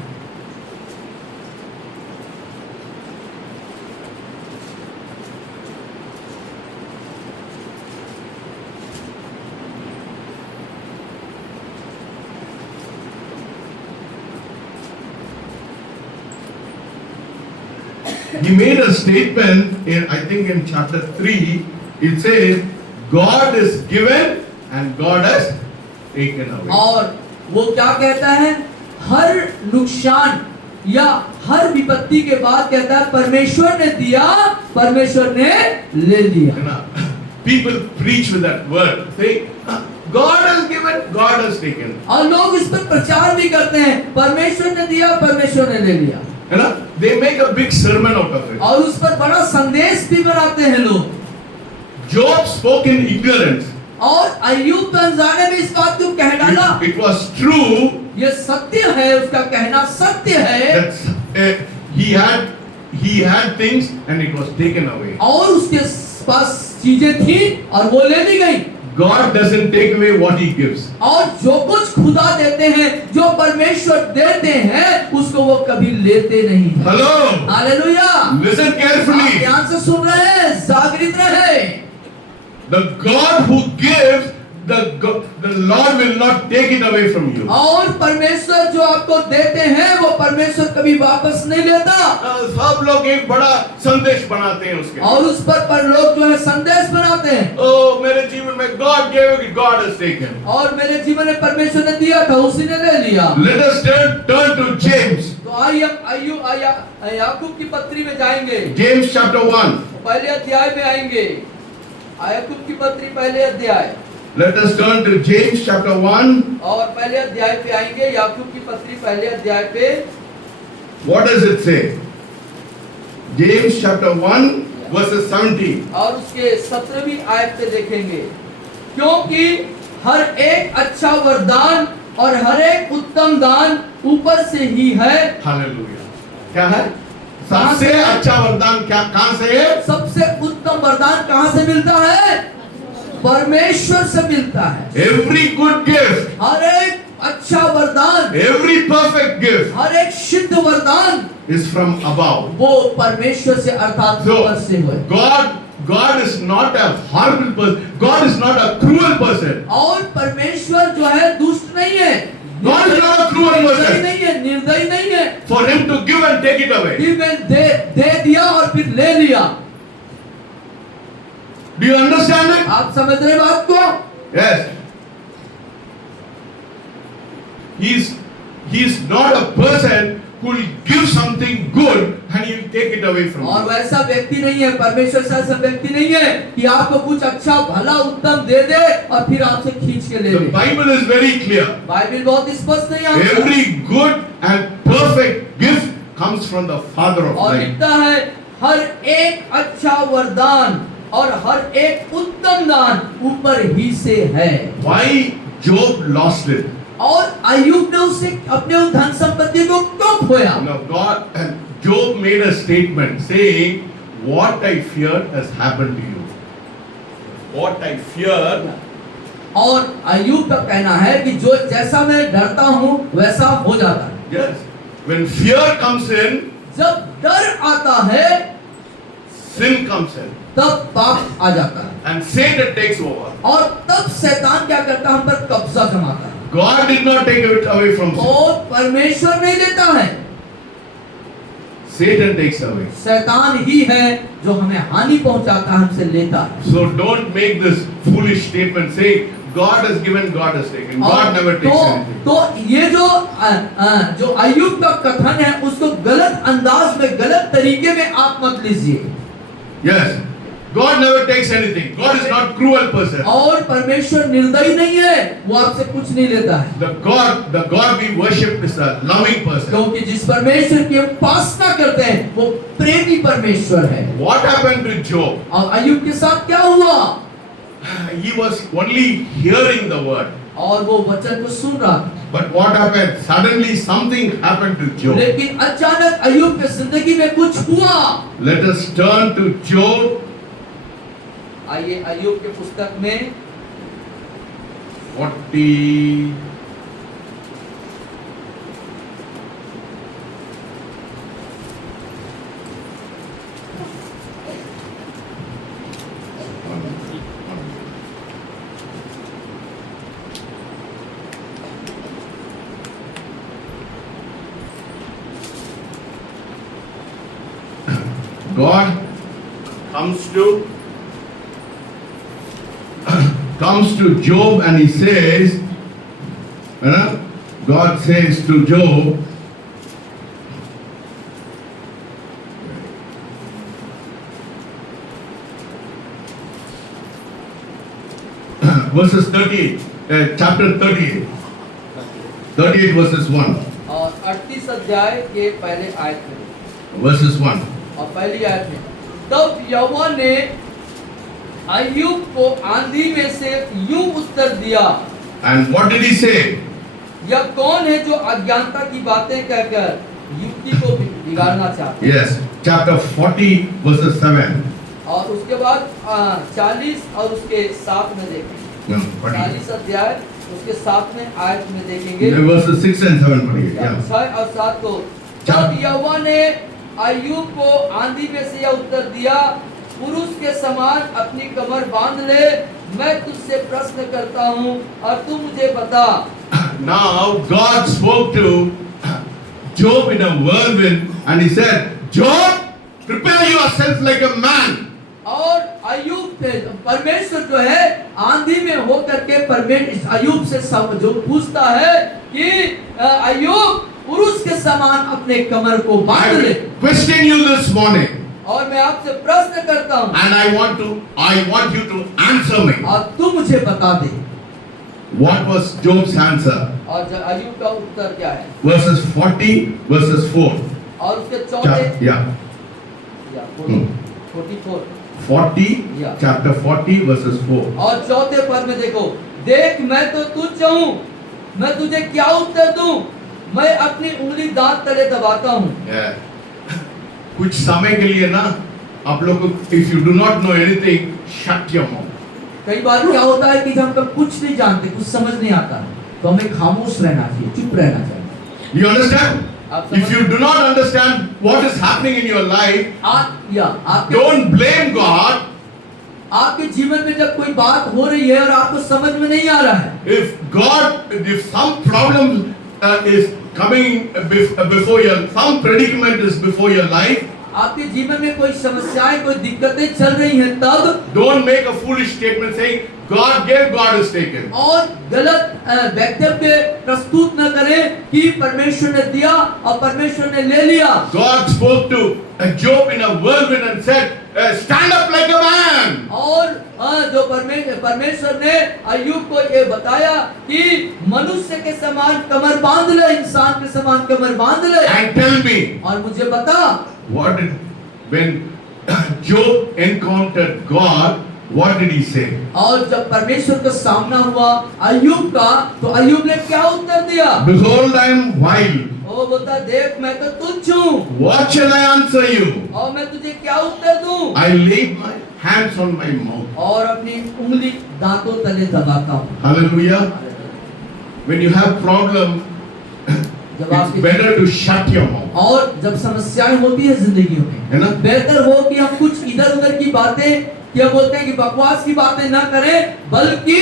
He made a statement in, I think in chapter 3, it says, God is given and God has taken away. और वो क्या कहता है? हर नुकसान या हर विपत्ति के बाद कहता है परमेश्वर ने दिया, परमेश्वर ने ले लिया। You know, people preach with that word, say, God has given, God has taken. और लोग इस पर प्रचार भी करते हैं, परमेश्वर ने दिया, परमेश्वर ने ले लिया। You know, they make a big sermon out of it. और उस पर बड़ा संदेश भी बनाते हैं लोग। Job spoke in ignorance. और अय्यूब अनजाने में इस बात को कह डाला। It was true ये सत्य है, उसका कहना सत्य है। that he had things and it was taken away. और उसके पास चीजें थी और वो ले ली गई। God doesn't take away what he gives. और जो कुछ खुदा देते हैं, जो परमेश्वर देते हैं, उसको वो कभी लेते नहीं हैं। Hello. हालेलुया। Listen carefully. आप ध्यान से सुन रहे हैं, जागृत रहे। The God who gives, the Lord will not take it away from you. और परमेश्वर जो आपको देते हैं वो परमेश्वर कभी वापस नहीं लेता। सब लोग एक बड़ा संदेश बनाते हैं उसके। और उस पर लोग जो है संदेश बनाते हैं। Oh, मेरे जीवन में God gave it, God has taken. और मेरे जीवन में परमेश्वर ने दिया था, उसी ने ले लिया। Let us turn to James. तो आइए हम याकूब की पत्री में जाएंगे। James chapter 1. पहले अध्याय में आएंगे। याकूब की पत्री पहले अध्याय। Let us turn to James chapter 1. और पहले अध्याय पे आएंगे, याकूब की पत्री पहले अध्याय पे। What does it say? James chapter 1 verses 17. और उसके 17वीं आयत पे देखेंगे, क्योंकि हर एक अच्छा वरदान और हर एक उत्तम दान ऊपर से ही है। Hallelujah. क्या है? सबसे अच्छा वरदान क्या कहां से है? सबसे उत्तम वरदान कहां से मिलता है? परमेश्वर से मिलता है। Every good gift, हर एक अच्छा वरदान, every perfect gift हर एक शुद्ध वरदान is from above. वो परमेश्वर से अर्थात So ऊपर से हुए। God is not a horrible person. God is not a cruel person. और परमेश्वर जो है दुष्ट नहीं है, God is not a cruel निर्दयी person. नहीं है, निर्दयी नहीं है For him to give and take it away. कि मैं दे दिया और फिर ले लिया। Do you understand it? आप समझ रहे बात को? Yes. He's not a person who will give something good and he will take it away from और you. वैसा व्यक्ति नहीं है, परमेश्वर से ऐसा व्यक्ति नहीं है कि आपको कुछ अच्छा भला उत्तम दे दे और फिर आपसे खींच के ले The ले। Bible is very clear. Bible बहुत स्पष्ट है यहाँ पर। Every good and perfect gift comes from the Father of और light. लिखता है हर एक अच्छा वरदान और हर एक उत्तम दान ऊपर ही से है। Why Job lost it? और अय्यूब ने उससे अपने उस धन संपत्ति को क्यों खोया? Now God and Job made a statement saying, "What I feared has happened to you." What I feared. और अय्यूब का कहना है कि जो जैसा मैं डरता हूँ वैसा हो जाता है। Yes. When fear comes in, जब डर आता है sin comes in, तब पाप आ जाता है and Satan takes over. और तब शैतान क्या करता है? हम पर कब्जा जमाता है। God did not take it away from sin. और परमेश्वर नहीं देता है, Satan takes away. शैतान ही है जो हमें हानि पहुंचाता है, हमसे लेता है। So don't make this foolish statement saying God has given, God has taken. God never takes anything. तो ये जो अय्यूब का कथन है उसको गलत अंदाज में, गलत तरीके में आप मत लीजिए। Yes. God never takes anything. God is not cruel person. और परमेश्वर निर्दयी नहीं है, वो आपसे कुछ नहीं लेता है। The God we worship is a loving person. क्योंकि जिस परमेश्वर की हम उपासना करते हैं वो प्रेमी परमेश्वर है। What happened to Job? और अय्यूब के साथ क्या हुआ? He was only hearing the word. और वो वचन को सुन रहा था, But what happened? Suddenly something happened to Job. लेकिन अचानक अय्यूब की जिंदगी में कुछ हुआ। Let us turn to Job. आइए अय्यूब के पुस्तक में 40. God comes to Job and he says, God says to Job, verses 38, chapter 38, 38 verses 1, और 38 अध्याय के पहले आयत में verses 1. और पहली आयत में, तब यहोवा ने अय्यूब को आंधी में से यूं उत्तर दिया। And what did he say? यह कौन है जो अज्ञानता की बातें कहकर युक्ति को बिगाड़ना चाहता है? Yes, chapter 40 verses 7. और उसके बाद 40 और उसके 7 में देखेंगे। No, 40. 40 अध्याय उसके 7 में आयत में देखेंगे। Verses 6 and 7 पढ़िए. Yeah. 6 और 7 को, तब यहोवा ने अय्यूब को आंधी में से यह उत्तर दिया, पुरुष के समान अपनी कमर बांध ले, मैं तुझसे प्रश्न करता हूँ और तू मुझे बता। Now God spoke to Job in a whirlwind and he said, Job, prepare yourself like a man. और अय्यूब परमेश्वर जो है आंधी में हो करके परमेश्वर अय्यूब से जो पूछता है कि अय्यूब पुरुष के समान अपने कमर को बांध ले। Question you this morning. और मैं आपसे प्रश्न करता हूँ। And I want you to answer me. और तू मुझे बता दे। What was Job's answer? और अय्यूब का उत्तर क्या है? Verses 40, verses 4. और उसके चौथे Yeah. 44 40, Yeah. chapter 40, verses 4. और चौथे पद में देखो, देख मैं तो तुझ हूँ, मैं तुझे क्या उत्तर दूं? मैं अपनी उंगली दांत तले दबाता हूँ। Yeah. कुछ समय के लिए ना आप लोग को, if you do not know anything, shut your mouth. कई बार क्या होता है कि जब हम कुछ नहीं जानते, कुछ समझ नहीं आता, तो हमें खामोश रहना चाहिए, चुप रहना चाहिए। You understand? आप If you do not understand what is happening in your life, आपके don't blame God. आपके जीवन में जब कोई बात हो रही है और आपको समझ में नहीं आ रहा है, If some problem is coming before your, some predicament is before your life, आपके जीवन में कोई समस्याएं, कोई दिक्कतें चल रही हैं, तब don't make a foolish statement saying God gave, God has taken. और गलत वक्तव्य प्रस्तुत न करें कि परमेश्वर ने दिया और परमेश्वर ने ले लिया। God spoke to Job in a whirlwind and said, stand up like a man. और हाँ, जो परमेश्वर ने अय्यूब को ये बताया कि मनुष्य के समान कमर बांध ले, इंसान के समान कमर बांध ले। And tell me, और मुझे बता, when Job encountered God, what did he say? और जब परमेश्वर का सामना हुआ अय्यूब का, तो अय्यूब ने क्या उत्तर दिया? Behold, I am vile. वो बोलता, देख मैं तो तुच्छ हूँ, What shall I answer you? और मैं तुझे क्या उत्तर दूं? I lay my hands on my mouth. और अपनी उंगली दांतों तले दबाता हूँ। Hallelujah. When you have problem, जब it's आपकी better to shut your mouth. और जब समस्याएं होती है जिंदगी में, है ना? बेहतर हो कि हम कुछ इधर उधर की बातें, क्या बोलते हैं कि बकवास की बातें ना करें, बल्कि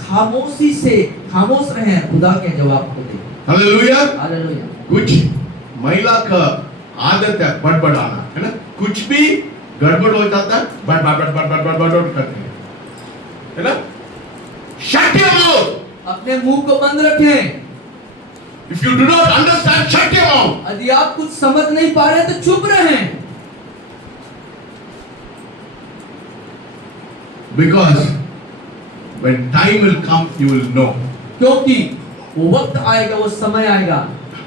खामोशी से खामोश रहें, खुदा के जवाब को दें। Hallelujah. हालेलुया। कुछ महिला का आदत है बड़बड़ाना, है ना? कुछ भी गड़बड़ हो जाता है, बड़ करते हैं, है ना? Shut your mouth. अपने मुंह को बंद रखें। If you do not understand, shut your mouth. यदि आप कुछ समझ नहीं पा रहे तो चुप रहें। Because when time will come, you will know. क्योंकि वो वक्त आएगा, वो समय आएगा,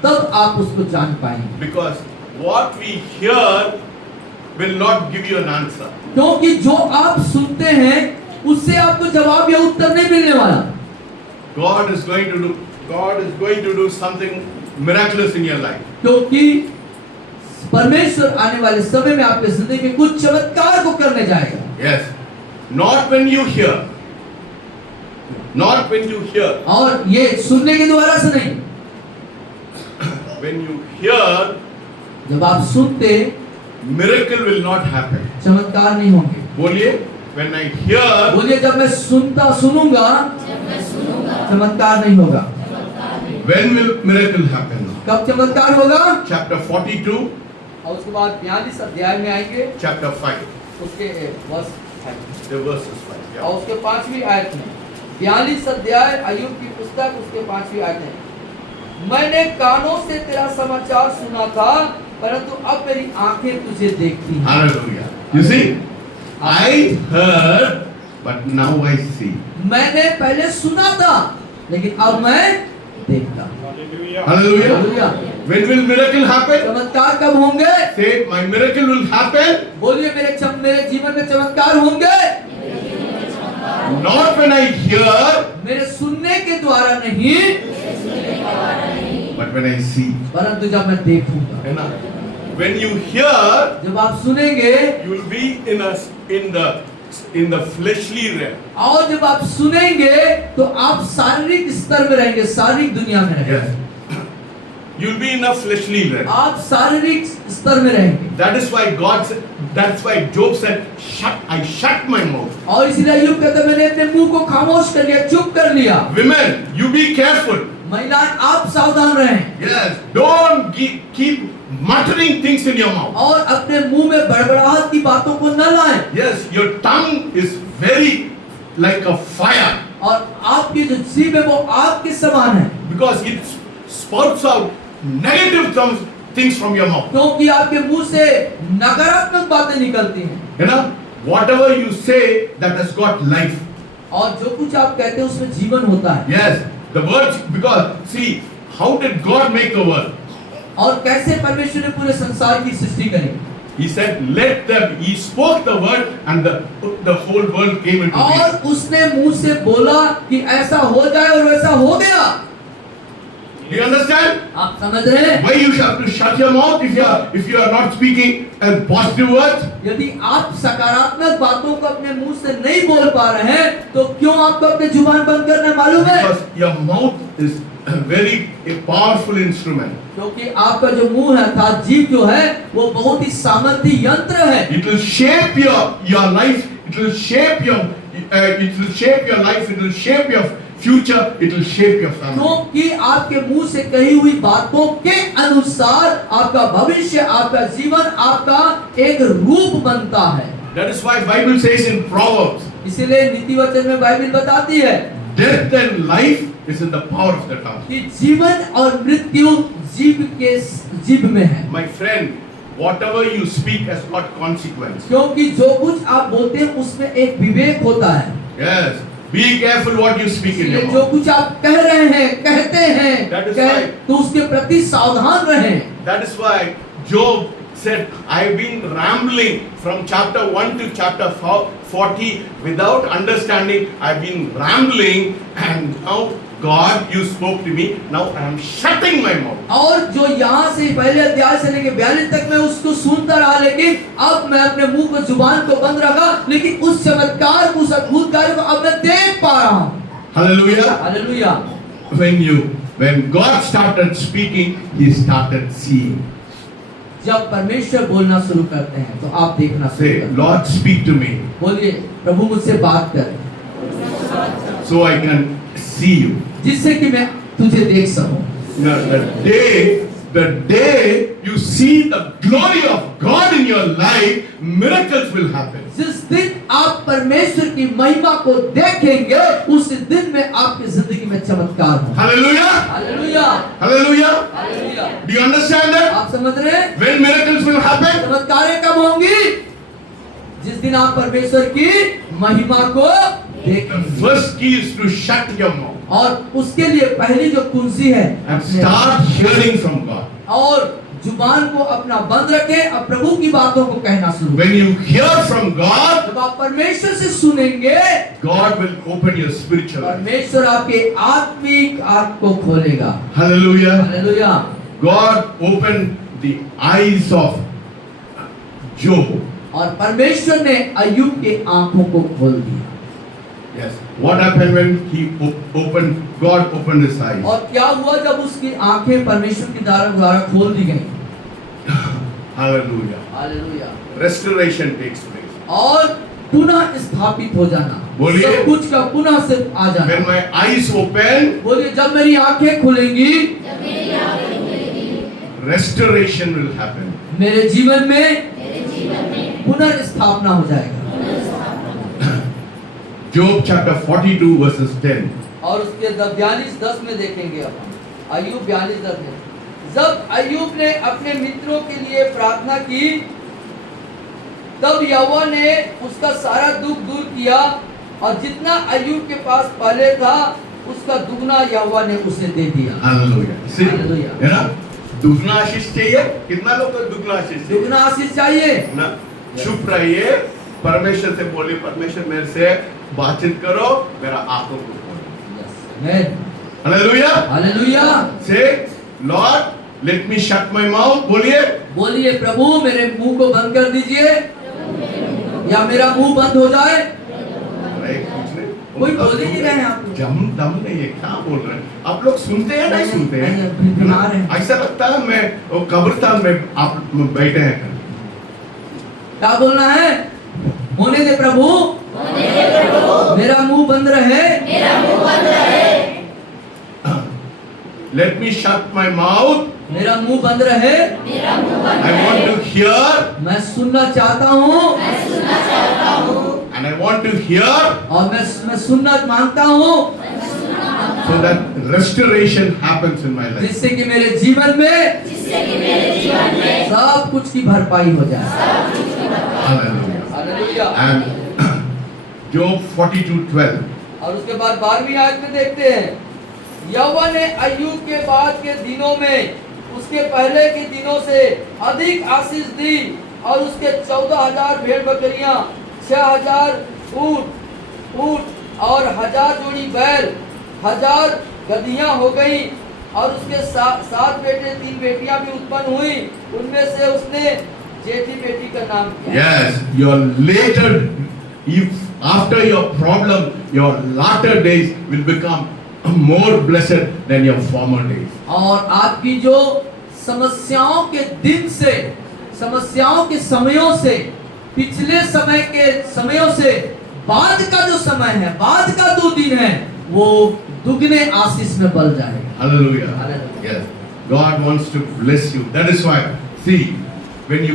तब आप उसको जान पाएंगे। Because what we hear will not give you an answer. क्योंकि जो आप सुनते हैं उससे आपको जवाब या उत्तर नहीं मिलने वाला। God is going to do something miraculous in your life. क्योंकि परमेश्वर आने वाले समय में आपके जिंदगी में कुछ चमत्कार को करने जाएगा। Yes. Not when you hear. Not when you hear. और ये सुनने के द्वारा से नहीं, When you hear, जब आप सुनते, miracle will not happen. चमत्कार नहीं होंगे। बोलिए, when I hear, बोलिए, जब मैं सुनूंगा, चमत्कार नहीं होगा। when will miracle happen? कब चमत्कार होगा? Chapter 42, और उसके बाद 42 अध्याय में आएंगे, chapter 5. उसके वर्ष 5 The verses 5. Yeah. और उसके 5वीं आयत में, 42 अध्याय अय्यूब की पुस्तक, उसके 5वीं आयत में, मैंने कानों से तेरा समाचार सुना था, परंतु अब मेरी आंखें तुझे देखती हैं। Hallelujah. You see, I heard, but now I see. मैंने पहले सुना था, लेकिन अब मैं देखता हूं। Hallelujah. Hallelujah. When will miracle happen? चमत्कार कब होंगे? Say, my miracle will happen. बोलिए, मेरे जीवन में चमत्कार होंगे। Not when I hear, मेरे सुनने के द्वारा नहीं, but when I see. परंतु जब मैं देखूंगा। है ना? When you hear, जब आप सुनेंगे, you will be in the fleshly realm. और जब आप सुनेंगे तो आप शारीरिक स्तर में रहेंगे, शारीरिक दुनिया में रहेंगे। Yes. You'll be in a fleshly realm. आप शारीरिक स्तर में रहेंगे। That's why Job said, I shut my mouth. और इसलिए अय्यूब कहता, मैंने अपने मुंह को खामोश कर लिया, चुप कर लिया। Women, you be careful. महिलाएं, आप सावधान रहें। Yes. Don't keep muttering things in your mouth. और अपने मुंह में बड़बड़ाहट की बातों को न लाएं। Yes, your tongue is very like a fire. और आपकी जो जीभ है वो आग के समान है। Because it spouts out negative things from your mouth. क्योंकि आपके मुंह से नकारात्मक बातें निकलती हैं। You know, whatever you say, that has got life. और जो कुछ आप कहते हैं उसमें जीवन होता है। Yes, the words, because see, how did God make the world? और कैसे परमेश्वर ने पूरे संसार की सृष्टि करी? He said, let them. He spoke the word, and the whole world came into being. और उसने मुंह से बोला कि ऐसा हो जाए और वैसा हो गया। Do you understand? आप समझ रहे हैं? Why you have to shut your mouth if you are not speaking positive words? यदि आप सकारात्मक बातों को अपने मुंह से नहीं बोल पा रहे हैं, तो क्यों आपको अपने जुबान बंद करना है मालूम है? Because your mouth is a powerful instrument. क्योंकि आपका जो मुंह है अर्थात जीभ जो है वो बहुत ही सामर्थी यंत्र है। It will shape your life. It will shape your life. It will shape your future. It will shape your family. क्योंकि आपके मुंह से कही हुई बातों के अनुसार आपका भविष्य, आपका जीवन, आपका एक रूप बनता है। That is why Bible says in Proverbs, इसीलिए नीति वचन में बाइबल बताती है, death and life is in the power of the tongue. कि जीवन और मृत्यु जीभ में है। My friend, whatever you speak has got consequence. क्योंकि जो कुछ आप बोलते हैं उसमें एक विवेक होता है। Yes. Be careful what you speak in your इसलिए जो mouth. कुछ आप कह रहे हैं, कहते हैं, That is कह- right. तो उसके प्रति सावधान रहें। That is why Job said, I've been rambling from chapter 1 to chapter 40 without understanding. I've been rambling, and now God, you spoke to me. Now I am shutting my mouth. और जो यहाँ से पहले अध्याय से लेकर 42 तक मैं उसको सुनता रहा, लेकिन अब मैं अपने मुंह को, जुबान को बंद रखा, लेकिन उस चमत्कार को, उस अद्भुत कार्य को अब मैं देख पा रहा हूँ। Hallelujah. Hallelujah. When God started speaking, He started seeing. जब परमेश्वर बोलना शुरू करते हैं तो आप देखना शुरू Say, करते हैं। Lord, speak to me, बोलिए, प्रभु मुझसे बात कर, so I can see you. जिससे कि मैं तुझे देख सकूं। Now, the day you see the glory of God in your life, miracles will happen. जिस दिन आप परमेश्वर की महिमा को देखेंगे, उस दिन में आपकी जिंदगी में चमत्कार हो। Hallelujah. Hallelujah, Hallelujah. Hallelujah. Do you understand that? आप समझ रहे हैं? When miracles will happen? चमत्कारें कब होंगी? जिस दिन आप परमेश्वर की महिमा को The देखेंगे। first key is to shut your mouth और उसके लिए पहली जो कुंजी है, and start hearing from God. और जुबान को अपना बंद रखें और प्रभु की बातों को कहना शुरू। When you hear from God, जब आप परमेश्वर से सुनेंगे, God will open your spiritual eyes. परमेश्वर आपके आत्मिक आंख को खोलेगा। Hallelujah. Hallelujah. God opened the eyes of Job. और परमेश्वर ने अय्यूब के आंखों को खोल दिया। Yes. What happened when he opened? God opened his eyes. और क्या हुआ जब उसकी आंखें परमेश्वर के द्वारा खोल दी गई? Hallelujah. Hallelujah. Restoration takes place. और पुनः स्थापित हो जाना, बोलिए। सब कुछ का पुनः से आ जाना। When my eyes open, बोलिए, जब मेरी आंखें खुलेंगी, restoration will happen. मेरे जीवन में पुनर्स्थापना हो जाएगा। Job chapter 42 verses 10. और उसके 42:10 में देखेंगे अपन। अय्यूब 42:10 में, जब अय्यूब ने अपने मित्रों के लिए प्रार्थना की, तब यहोवा ने उसका सारा दुख दूर किया, और जितना अय्यूब के पास पहले था उसका दुगना यहोवा ने उसे दे दिया। Hallelujah. See, Hallelujah. है ना? दुगना आशीष चाहिए? कितना लोग को दुगना आशीष चाहिए? दुगना आशीष चाहिए ना, चुप रहिए, परमेश्वर से बोलिए, परमेश्वर मेरे से बातचीत करो, मेरा आंखों को खोलो। Hallelujah. Hallelujah. Say, Lord, let me shut my mouth. बोलिए। बोलिए, प्रभु मेरे मुंह को बंद कर दीजिए, या मेरा मुंह बंद हो जाए। अरे कुछ नहीं, कोई बोल ही नहीं रहे हैं आप लोग। दम नहीं है, क्या बोल रहे हैं आप लोग? सुनते हैं नहीं सुनते हैं? नहीं, बिमार हैं। ऐसा लगता है मैं वो कब्रिस्तान में आप बैठे हैं। क्या बोलना है? होने दे प्रभु, मेरा मुंह बंद रहे। Let me shut my mouth. मेरा मुंह बंद रहे। I want to hear मैं सुनना चाहता हूँ, and I want to hear और मैं सुनना मांगता हूँ, so that restoration happens in my life. जिससे कि मेरे जीवन में सब कुछ की भरपाई हो जाए। Hallelujah. हालेलुया। And Job 42:12. और उसके बाद 12वीं आयत में देखते हैं, यहोवा ने अय्यूब के बाद के दिनों में उसके पहले के दिनों से अधिक आशीष दी, और उसके 14,000 भेड़ बकरियां, 6,000 ऊंट और 1,000 जोड़ी बैल, 1,000 गदहियां हो गई, और उसके 7 बेटे 3 बेटियां भी उत्पन्न हुई। उनमें से उसने जेठी बेटी का नाम किया। Yes, your later, if after your problem, your latter days will become more blessed than your former days. और आपकी जो समस्याओं के दिन से, समस्याओं के समयों से, पिछले समय के समयों से बाद का जो समय है, बाद का 2 दिन है, वो दुगने आशीष में बल जाएगा। Hallelujah. Hallelujah. Yes, God wants to bless you. That is why, see, when you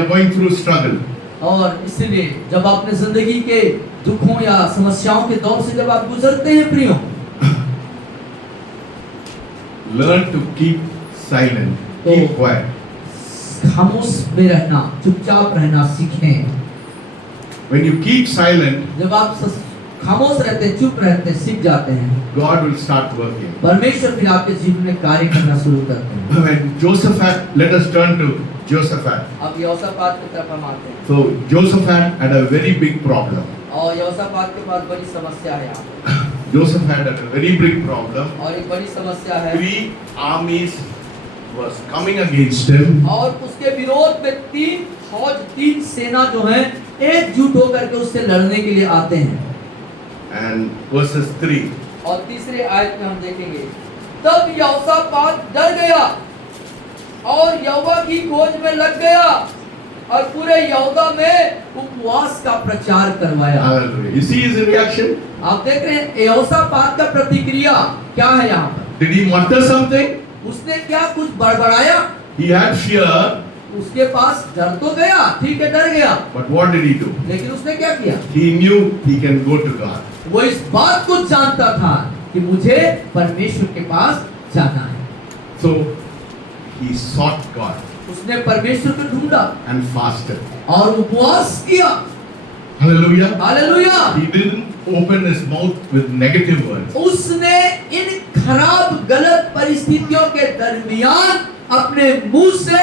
are going through struggle, और इसलिए जब अपने जिंदगी के दुखों या समस्याओं के दौर से जब आप गुजरते हैं प्रियो, learn to keep silent, keep quiet. खामोश में रहना, चुपचाप रहना सीखें। When you keep silent, जब आप खामोश रहते हैं, चुप रहते हैं, सीख जाते हैं, God will start working. परमेश्वर फिर आपके जीवन में कार्य करना शुरू करते हैं। When Jehoshaphat, let us turn to Jehoshaphat. अब यहोशापात की तरफ हम आते हैं। So Jehoshaphat had a very big problem. और यहोशापात के पास बड़ी समस्या है यहाँ पे। Jehoshaphat had a very big problem. और एक बड़ी समस्या है। 3 armies was coming against him. और उसके विरोध में 3 फौज, 3 सेना जो है एकजुट होकर के उससे लड़ने के लिए आते हैं। And verses 3. और तीसरे आयत में हम देखेंगे, तब यहोशापात डर गया और यहोवा की खोज में लग गया और पूरे यहूदा में उपवास का प्रचार करवाया। Hallelujah. You see his reaction? आप देख रहे हैं यहोशापात का प्रतिक्रिया क्या है यहाँ पर? Did he mutter something? उसने क्या कुछ बड़बड़ाया? He had fear. उसके पास डर तो गया, ठीक है, डर गया, But what did he do? लेकिन उसने क्या किया? He knew he can go to God. वो इस बात को जानता था कि मुझे परमेश्वर के पास जाना है। So he sought God उसने परमेश्वर को ढूंढा and fasted. और उपवास किया। Hallelujah. Hallelujah. He didn't open his mouth with negative words. उसने इन खराब गलत परिस्थितियों के दरमियान अपने मुंह से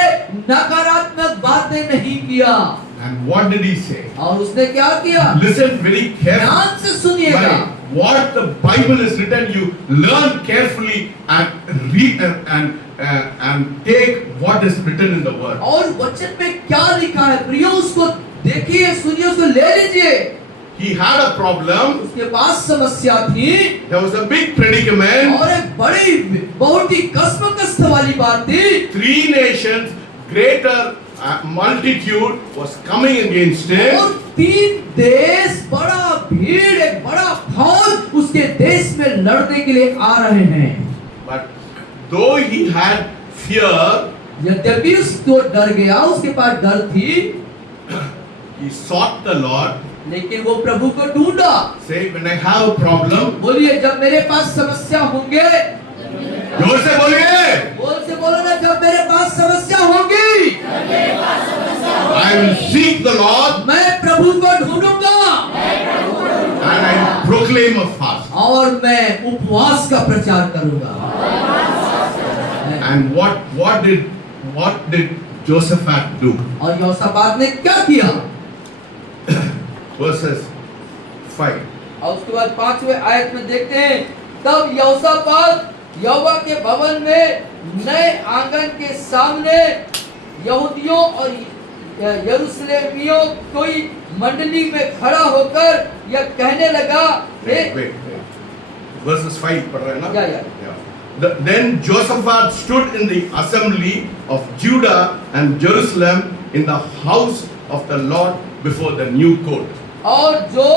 नकारात्मक बातें नहीं किया। And what did he say? और उसने क्या किया? Listen very carefully. ध्यान से सुनिएगा। Why? What the Bible is written, you learn carefully and read and take what is written in the Word. और वचन में क्या लिखा है प्रियो, उसको देखिए, सुनिए, उसको ले लीजिए। He had a problem. उसके पास समस्या थी There was a big predicament. और एक बड़ी बहुत ही कष्ट वाली बात थी। 3 nations, greater multitude was coming against him. और 3 देश, बड़ा भीड़, एक बड़ा फौज उसके देश में लड़ने के लिए आ रहे हैं। But though he had fear, यद्यपि उसको डर गया, उसके पास डर थी, he sought the Lord. लेकिन वो प्रभु को ढूंढा। Say, when I have a problem, बोलिए, जब मेरे पास समस्या होंगे, जोर से बोलिए, बोल से बोलो ना, जब मेरे पास समस्या होगी, I will seek the Lord मैं प्रभु को ढूंढूंगा and I will proclaim a fast. और मैं उपवास का प्रचार करूंगा। And what did Jehoshaphat do? और यहोशापात ने क्या किया? Verses 5. और उसके बाद 5वें आयत में देखते हैं, तब यहोशापात यहोवा के भवन में नए आंगन के सामने यहूदियों और यरूशलेमियों कोई मंडली में खड़ा होकर यह कहने लगा, Wait. Verses 5 पढ़ रहे हैं ना? Yeah. Then Jehoshaphat stood in the assembly of Judah and Jerusalem in the house of the Lord before the new court. और जो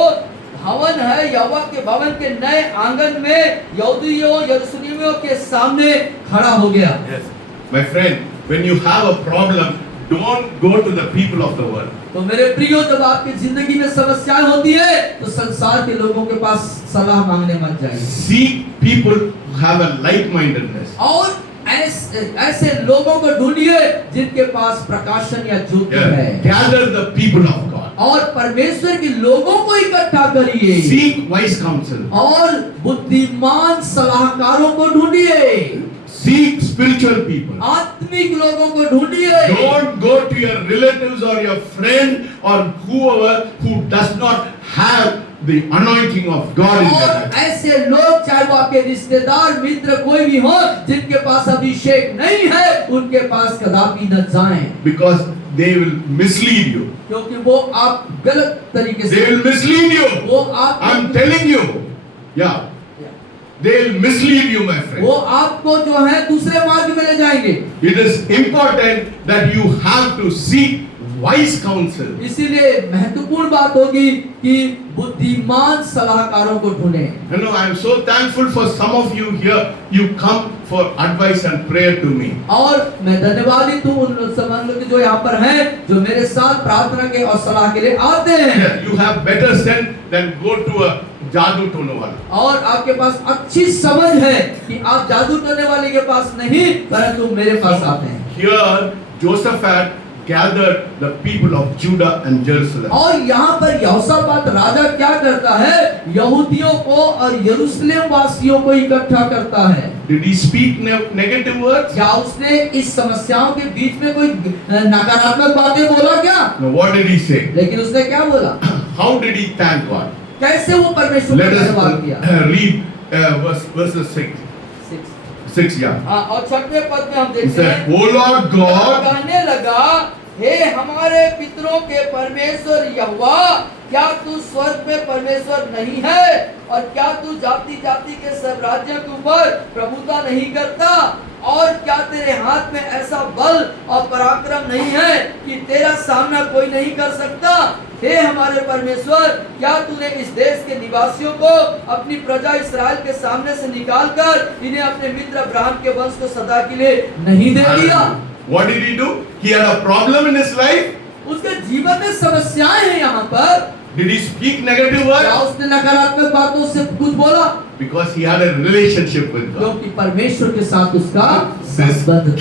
भवन है यहोवा के भवन के नए आंगन में यहूदियों यरूशलेमियों के सामने खड़ा हो गया। Yes. My friend, when you have a problem, don't go to the people of the world. तो मेरे प्रियो, जब आपकी जिंदगी में समस्याएं होती है तो संसार के लोगों के पास सलाह मांगने मत जाइए। Seek people who have a like-mindedness. और ऐसे लोगों को ढूंढिए जिनके पास प्रकाशन या ज्योति है। Gather the people of God. और परमेश्वर के लोगों को इकट्ठा करिए। Seek wise counsel. और बुद्धिमान सलाहकारों को ढूंढिए। Seek spiritual people. आत्मिक लोगों को ढूंढिए। Don't go to your relatives or your friend or whoever who does not have the anointing of God in their और life. ऐसे लोग, चाहे वो आपके रिश्तेदार, मित्र, कोई भी हो, जिनके पास अभिषेक नहीं है, उनके पास कदापि न जाएं। Because they will mislead you. क्योंकि वो आप गलत तरीके They से, will mislead you. वो आप, I'm telling you. Yeah. They will mislead you, my friend. वो आपको जो है दूसरे मार्ग में ले जाएंगे। It is important that you have to seek wise counsel. इसीलिए महत्वपूर्ण बात होगी कि बुद्धिमान सलाहकारों को ढूंढें। You know, I am so thankful for some of you here. You come for advice and prayer to me. और मैं धन्यवादित हूँ उन लोग जो यहाँ पर हैं, जो मेरे साथ प्रार्थना के और सलाह के लिए आते हैं। Yes, you have better sense than go to a जादू टोने वाला। और आपके पास अच्छी समझ है कि आप जादू टोने वाले के पास नहीं, परंतु मेरे पास आते हैं। Here Jehoshaphat gathered the people of Judah and Jerusalem. और यहाँ पर यहोशापात राजा क्या करता है? यहूदियों को और यरूशलेम वासियों को इकट्ठा करता है। Did he speak negative words? क्या उसने इस समस्याओं के बीच में कोई नकारात्मक बातें बोला क्या? No, what did he say? लेकिन उसने क्या बोला? How did he thank God? कैसे वो परमेश्वर Let को us धन्यवाद किया? read verses 6, yeah. हाँ, और 6वें पद में हम He देखते said, हैं, "O Lord God, कहने लगा, हे हमारे पितरों के परमेश्वर यहोवा, क्या तू स्वर्ग में परमेश्वर नहीं है? और क्या तू जाति जाति के सब राज्यों के ऊपर प्रभुता नहीं करता? और क्या तेरे हाथ में ऐसा बल और पराक्रम नहीं है कि तेरा सामना कोई नहीं कर सकता? हे हमारे परमेश्वर, क्या तूने इस देश के निवासियों को अपनी प्रजा इस्राएल के सामने से निकालकर इन्हें अपने मित्र अब्राहम के वंश को सदा के लिए नहीं दे दिया? what did he do? He had a problem in his life. उसके जीवन में समस्याएं हैं यहाँ पर। Did he speak negative words? क्या उसने नकारात्मक बातों से कुछ बोला? Because he had a relationship with God. क्योंकि परमेश्वर के साथ उसका This संबंध था।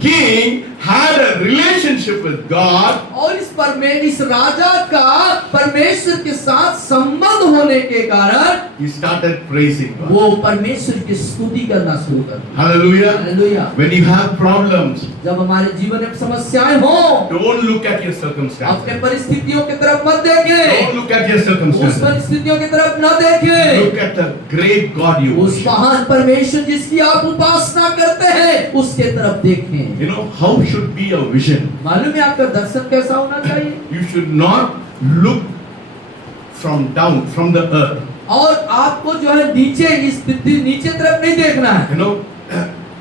king had a relationship with God. और इस राजा का परमेश्वर के साथ संबंध होने के कारण He started praising God. वो परमेश्वर की स्तुति करना शुरू कर दिया। Hallelujah. Hallelujah. When you have problems, जब हमारे जीवन में समस्याएं हो, don't look at your अपने circumstances. परिस्थितियों की तरफ मत देखें। Don't look at your उस circumstances. परिस्थितियों की तरफ न देखें। Look at the great God you उस worship. महान परमेश्वर जिसकी आप उपासना करते हैं, उसके तरफ देखें। You know, how should be a vision? मालूम है आपका दर्शन कैसा होना चाहिए? You should not look from down, from the earth. और आपको जो है नीचे तरफ नहीं देखना है। You know,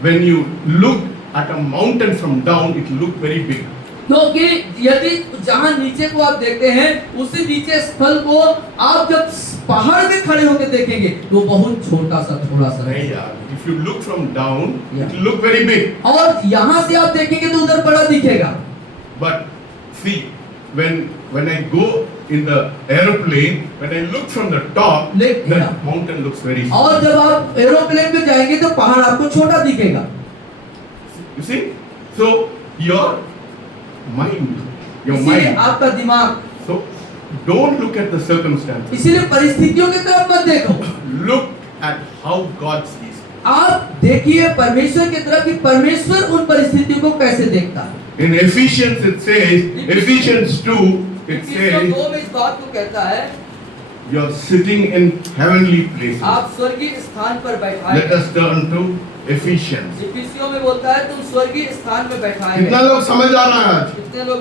when you look at a mountain from down, it look very big. क्योंकि यदि जहाँ नीचे को आप देखते हैं, उसी नीचे स्थल को आप जब पहाड़ में खड़े होकर देखेंगे तो बहुत थोड़ा सा नहीं रहेगा। यार, if you look from down, Yeah. it look very big. और यहाँ से आप देखेंगे तो उधर बड़ा दिखेगा। But see, when I go in the aeroplane, when I look from the top, Yeah. the mountain looks very small. और जब आप एरोप्लेन में जाएंगे तो पहाड़ आपको छोटा दिखेगा। You see? So your mind, इसीलिए आपका दिमाग, So don't look at the circumstances. इसीलिए परिस्थितियों की तरफ मत देखो। Look at how God sees. आप देखिए परमेश्वर की तरफ कि परमेश्वर उन परिस्थितियों को कैसे देखता है। In Ephesians it says, Ephesians 2, it says, 2 में इस बात को कहता है, you're sitting in heavenly places. आप स्वर्गीय स्थान पर बैठाए Let us turn to Ephesians. इफिसियों में बोलता है तुम स्वर्गीय स्थान में बैठाए कितना लोग समझ आ रहा है आज? कितने लोग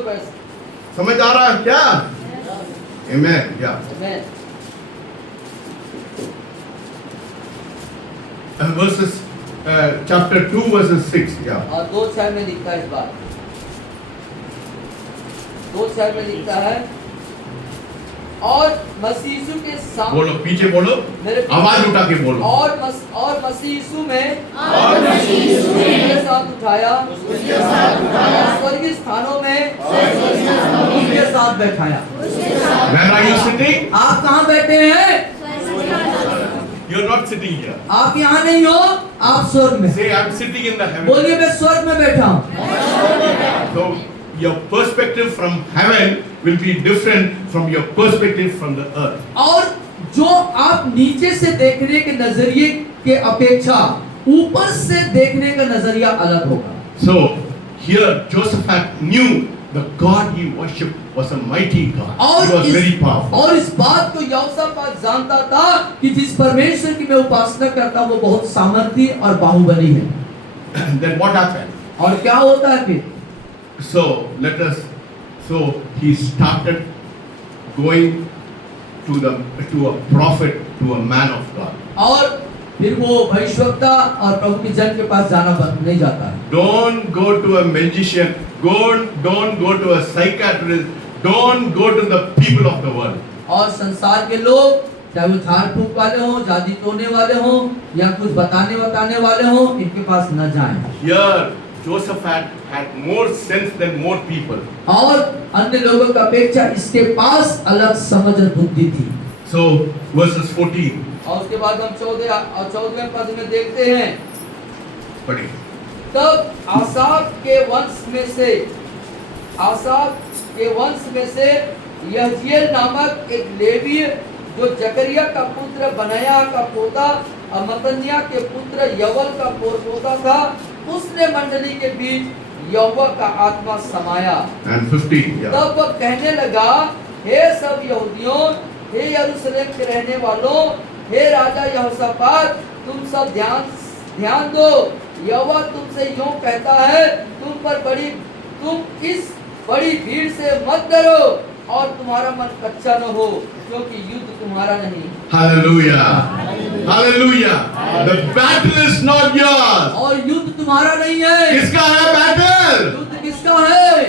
समझ आ रहा है क्या? Amen. Yeah. Verses, chapter 2, verses 6. Yeah. और 2:6 में लिखता है इस बात, 2:6 में लिखता है, और मसीह यीशु के सामने, बोलो, पीछे बोलो, आवाज उठा के बोलो। और मसीह यीशु में उसके साथ उठाया, स्वर्गीय स्थानों में उसके साथ बैठाया। Where are you sitting? आप कहाँ बैठे हैं? You are not sitting here. आप यहाँ नहीं हो, आप स्वर्ग में। Say, I'm sitting in the heaven. बोलिए मैं स्वर्ग में बैठा हूँ। So your perspective from heaven will be different from your perspective from the earth. और जो आप नीचे से देखने के नजरिए के अपेक्षा ऊपर से देखने का नजरिया अलग होगा। So here Jehoshaphat knew the God he worshipped was a mighty God. He was very powerful. और इस बात को यहोशापात जानता था कि जिस परमेश्वर की मैं उपासना करता हूँ वो बहुत सामर्थी और बाहुबली है। Then what happened? और क्या होता है फिर? So he started going to a prophet, to a man of God. और फिर वो भविष्यवक्ता और प्रभु के जन के पास जाना बंद नहीं जाता है। Don't go to a magician. Don't go to a psychiatrist. Don't go to the people of the world. और संसार के लोग, चाहे वो झाड़ फूक वाले हो, जादू टोने वाले हो, या कुछ बताने वाले हो, इनके पास न जाएं। Here Jehoshaphat had more sense than more people. और अन्य लोगों की अपेक्षा इसके पास अलग समझ और बुद्धि थी। So verses 14. और उसके बाद हम 14वें पद में देखते हैं, पढ़िए। तब आसाफ के वंश में से यहजीएल नामक एक लेवी जो जकरिया का पुत्र बनया का पोता और मत्तन्याह के पुत्र यवल का पोता था, उसने मंडली के बीच यहोवा का आत्मा समाया। And 15, yeah. तब वह कहने लगा, हे सब यहूदियों, हे यरूशलेम के रहने वालों, हे राजा यहोशापात, तुम सब ध्यान दो। यहोवा तुमसे यूं कहता है, तुम इस बड़ी भीड़ से मत डरो और तुम्हारा मन कच्चा न हो, क्योंकि युद्ध तुम्हारा नहीं। Hallelujah. Hallelujah. The battle is not yours. और युद्ध तुम्हारा नहीं है। किसका है battle? युद्ध किसका है?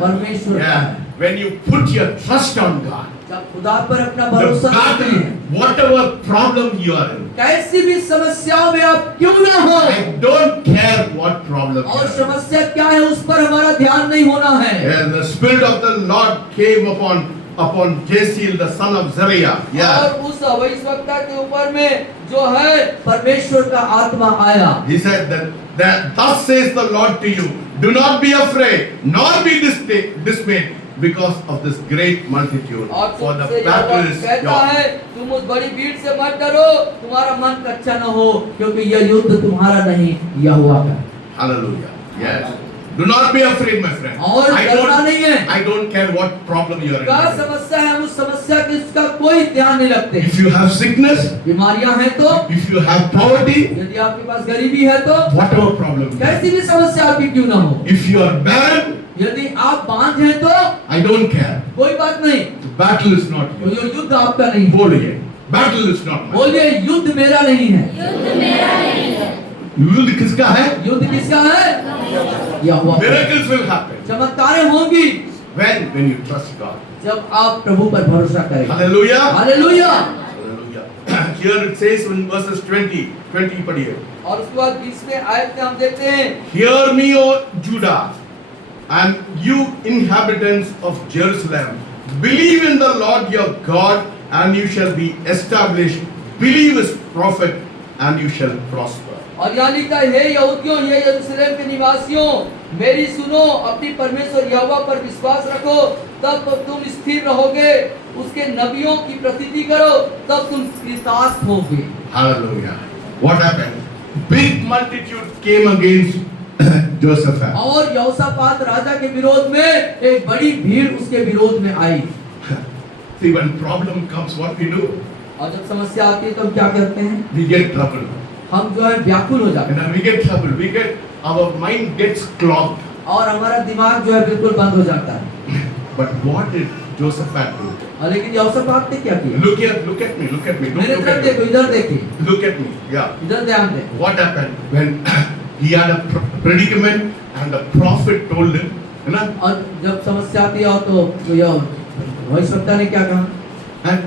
परमेश्वर का Yeah. है। When you put your trust on God, जब खुदा पर अपना the भरोसा करते battle, हैं, whatever problem you are in, कैसी भी समस्याओं में आप क्यों ना हो, I don't care what problem you और are in. समस्या क्या है उस पर हमारा ध्यान नहीं होना है। And the Spirit of the Lord came upon Jaziel, the son of Zeruiah. Yeah. और उस भविष्यवक्ता के ऊपर में जो है परमेश्वर का आत्मा आया। He said that thus says the Lord to you, do not be afraid, nor be dismayed because of this great multitude. और For the तुमसे battle is कहता yours. है, तुम उस बड़ी भीड़ से मत डरो, तुम्हारा मन कच्चा न हो, क्योंकि यह युद्ध तुम्हारा नहीं, यहोवा का। Hallelujah. Yes. Do not be afraid, my friend. और डरना नहीं है। I don't care what problem you are क्या in. समस्या है, उस समस्या की इसका कोई ध्यान नहीं रखते। If you have sickness, बीमारियां हैं तो, if you have poverty, यदि आपके पास गरीबी है तो, whatever problem, कैसी भी समस्या आपकी क्यों ना हो, if you are barren, यदि आप बांझ हैं तो I don't care. कोई बात नहीं, The battle is not तो yours. ये युद्ध आपका नहीं है। बोलिए, battle is not mine. बोलिए, युद्ध मेरा नहीं है। युद्ध किसका है? युद्ध किसका है? यहोवा का। Miracles will happen चमत्कारें होंगी when you trust God. जब आप प्रभु पर भरोसा करें। Hallelujah. Hallelujah. Hallelujah. Here it says in verses 20 पढ़िए. और उसके बाद 20वें आयत में हम देखते हैं, Hear me, O Judah, and you inhabitants of Jerusalem, believe in the Lord your God, and you shall be established. Believe his prophet, and you shall prosper. और यहाँ लिखा है, हे यहूदियों, हे यरूशलेम के निवासियों, मेरी सुनो, अपनी परमेश्वर यहोवा पर विश्वास रखो, तब तुम स्थिर रहोगे, उसके नबियों की प्रतीति करो, तब तुम कृतार्थ होगे। Hallelujah. What happened? Big multitude came against Jehoshaphat. और यहोशापात राजा के विरोध में एक बड़ी भीड़ उसके विरोध में आई। See, when problem comes, what we do? और जब समस्या आती है तो हम क्या करते हैं? We get trouble. हम जो है व्याकुल हो जाते And हैं then we get trouble. Our mind gets clogged. और हमारा दिमाग जो है बिल्कुल बंद हो जाता है। But what did Jehoshaphat do? और लेकिन यहोशापात ने क्या किया? Look at me. Don't मेरे look तरफ at देखो, me. इधर देखिए, Look at me. Yeah. इधर ध्यान दें। What happened when he had a predicament and the prophet told him, you know, और जब समस्या आती है तो यह भविष्यवक्ता ने क्या कहा? and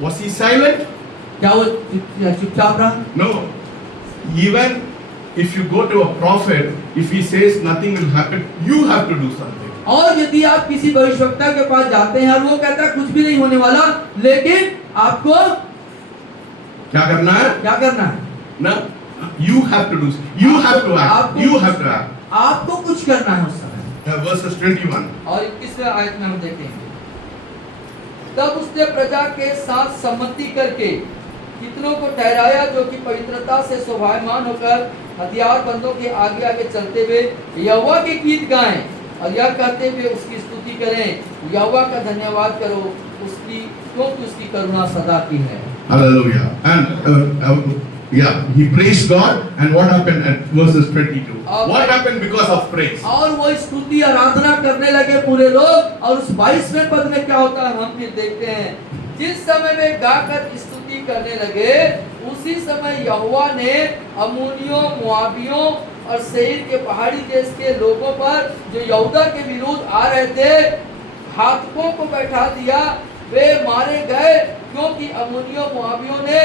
was he silent? क्या वो चुपचाप रहा? No. Even if you go to a prophet, if he says nothing will happen, you have to do something. और यदि आप किसी भविष्यवक्ता के पास जाते हैं और वो कहता है कुछ भी नहीं होने वाला, लेकिन आपको क्या करना है? क्या करना है? ना, you have to do. You have to act. You have to act. आपको कुछ करना है उस समय। Verses 21. और 21वें आयत में हम देखेंगे, तब उसने प्रजा के साथ सम्मति करके कितनों को ठहराया जो कि पवित्रता से शोभायमान होकर हथियारबंदों के आगे आगे चलते हुए यहोवा के गीत गाएं और यह कहते हुए उसकी स्तुति करें, यहोवा का धन्यवाद करो, उसकी क्योंकि उसकी करुणा सदा की है। Hallelujah. And he praised God, and what happened at verses 22? What happened because of praise? और वो स्तुति आराधना करने लगे पूरे लोग, और उस 22वें पद में क्या होता है हम फिर देखते हैं, जिस समय वे गाकर स्तुति करने लगे, उसी समय यहोवा ने अम्मोनियों, मोआबियों और सेईर के पहाड़ी देश के लोगों पर जो यहूदा के विरुद्ध आ रहे थे, हाथों को बैठा दिया, वे मारे गए, क्योंकि अम्मोनियों, मोआबियों ने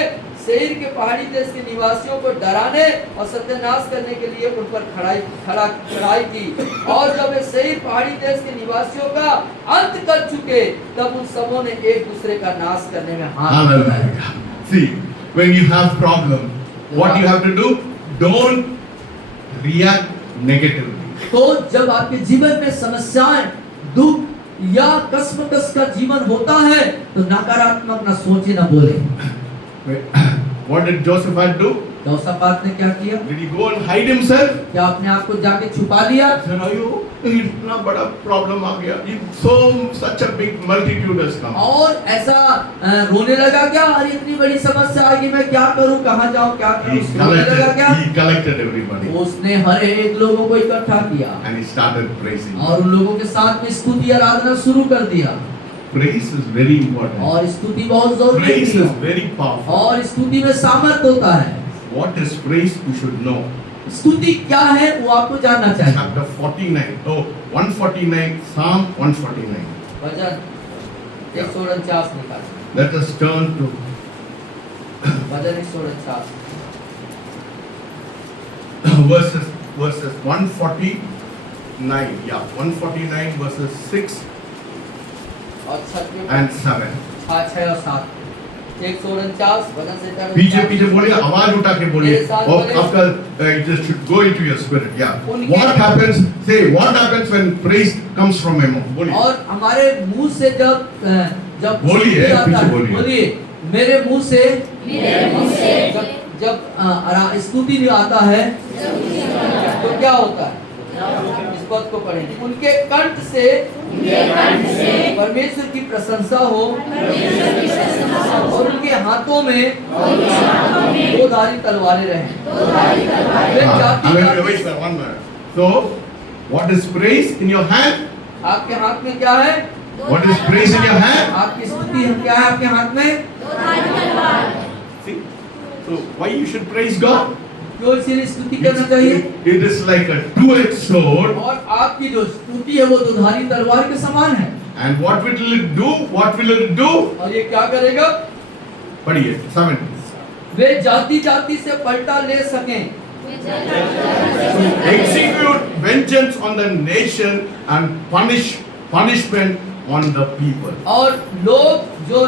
सेईर के पहाड़ी देश के निवासियों को डराने और सत्यानाश करने के लिए उन पर चढ़ाई की, और जब वे सेईर पहाड़ी देश के निवासियों का अंत कर चुके, तब उन सबों ने एक दूसरे का नाश करने में हाथ मिलाया। See, when you have problem, what you have to do? Don't react negatively. तो जब आपके जीवन में समस्याएं, दुख या कश्मकश का जीवन होता है तो नकारात्मक ना सोचे ना बोले। What did Josaphat do? यहोशापात ने क्या किया? Did he go and hide himself? क्या अपने आप को जाके छुपा लिया? Said, "अयो, इतना बड़ा प्रॉब्लम आ गया, such a big multitude has come." और ऐसा रोने लगा क्या? अरे इतनी बड़ी समस्या आएगी, मैं क्या करूं, कहां जाऊं, क्या He करूं? रोने लगा क्या? collected everybody उसने हर एक लोगों को इकट्ठा किया and he started praising. और उन लोगों के साथ में स्तुति आराधना शुरू कर दिया। Praise is very important. और स्तुति बहुत जरूरी Praise है is very powerful. और स्तुति में सामर्थ होता है। What is praise? You should know. स्तुति क्या है वो आपको जानना चाहिए। Chapter 49. Oh, 149. Psalm 149. भजन 149 निकाल। Let us turn to bhajan 149 verses 149. Yeah, 149 verses 6 और 6 and 7. और 7 149 भजन से पीछे बोलिए, आवाज उठा के बोलिए और आपका it just should go into your spirit. Yeah. What happens? Say, what happens when praise comes from him? बोलिए. और हमारे मुंह से जब बोलिए, स्तुति आता पीछे है, बोलिए. बोलिए मेरे मुंह से जब स्तुति नहीं आता है तो क्या होता है? इस पद को पढ़ेंगे। उनके कंठ से परमेश्वर की प्रशंसा हो और उनके हाथों में दो धारी तलवारें रहें। वे जाति One minute. So, what is praise in your hand? आपके हाथ में क्या है? What is praise in your hand? आपकी स्तुति क्या है आपके हाथ में? See? So, why you should praise God? क्यों इसीलिए स्तुति करना चाहिए? It is like a two-edged sword. और आपकी जो स्तुति है वो दुधारी तलवार के समान है। And what will it do? What will it do? और ये क्या करेगा? पढ़िए 7. वे जाति जाति से पलटा ले सकें। Execute vengeance on the nation and punishment on the people. और लोग जो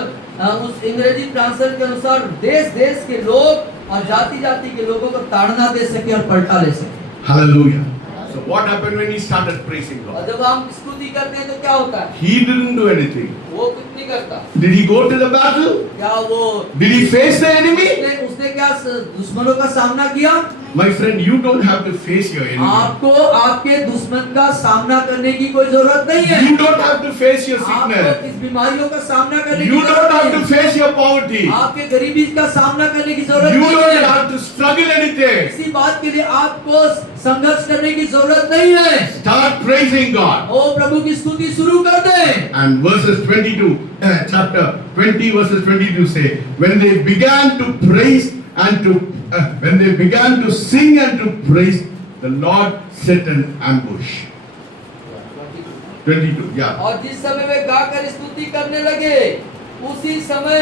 उस अंग्रेजी ट्रांसलेशन के अनुसार देश देश के लोग और जाति जाति के लोगों को ताड़ना दे सके और पलटा ले सके। Hallelujah. So what happened when he started praising और God? जब हम स्तुति करते हैं तो क्या होता है? He didn't do anything. वो कुछ नहीं करता। Did he go to the battle? क्या वो Did he face the enemy? उसने क्या दुश्मनों का सामना किया? My friend, you don't have to face your enemy. आपको आपके दुश्मन का सामना करने की कोई जरूरत नहीं है। You don't have to face your आपको sickness. किस बीमारियों का सामना करने की You जरूरत don't have नहीं to है। face your poverty. आपके गरीबी का सामना करने की जरूरत You नहीं don't है। have to struggle anything. इसी बात के लिए आपको संघर्ष करने की जरूरत नहीं है। Start praising God. ओ प्रभु की स्तुति शुरू कर दे। And verses 22, chapter 20 verses 22 say, when they began to praise and when they began to sing and to praise, the Lord set an ambush. 22, yeah. और जिस समय वे गाकर स्तुति करने लगे उसी समय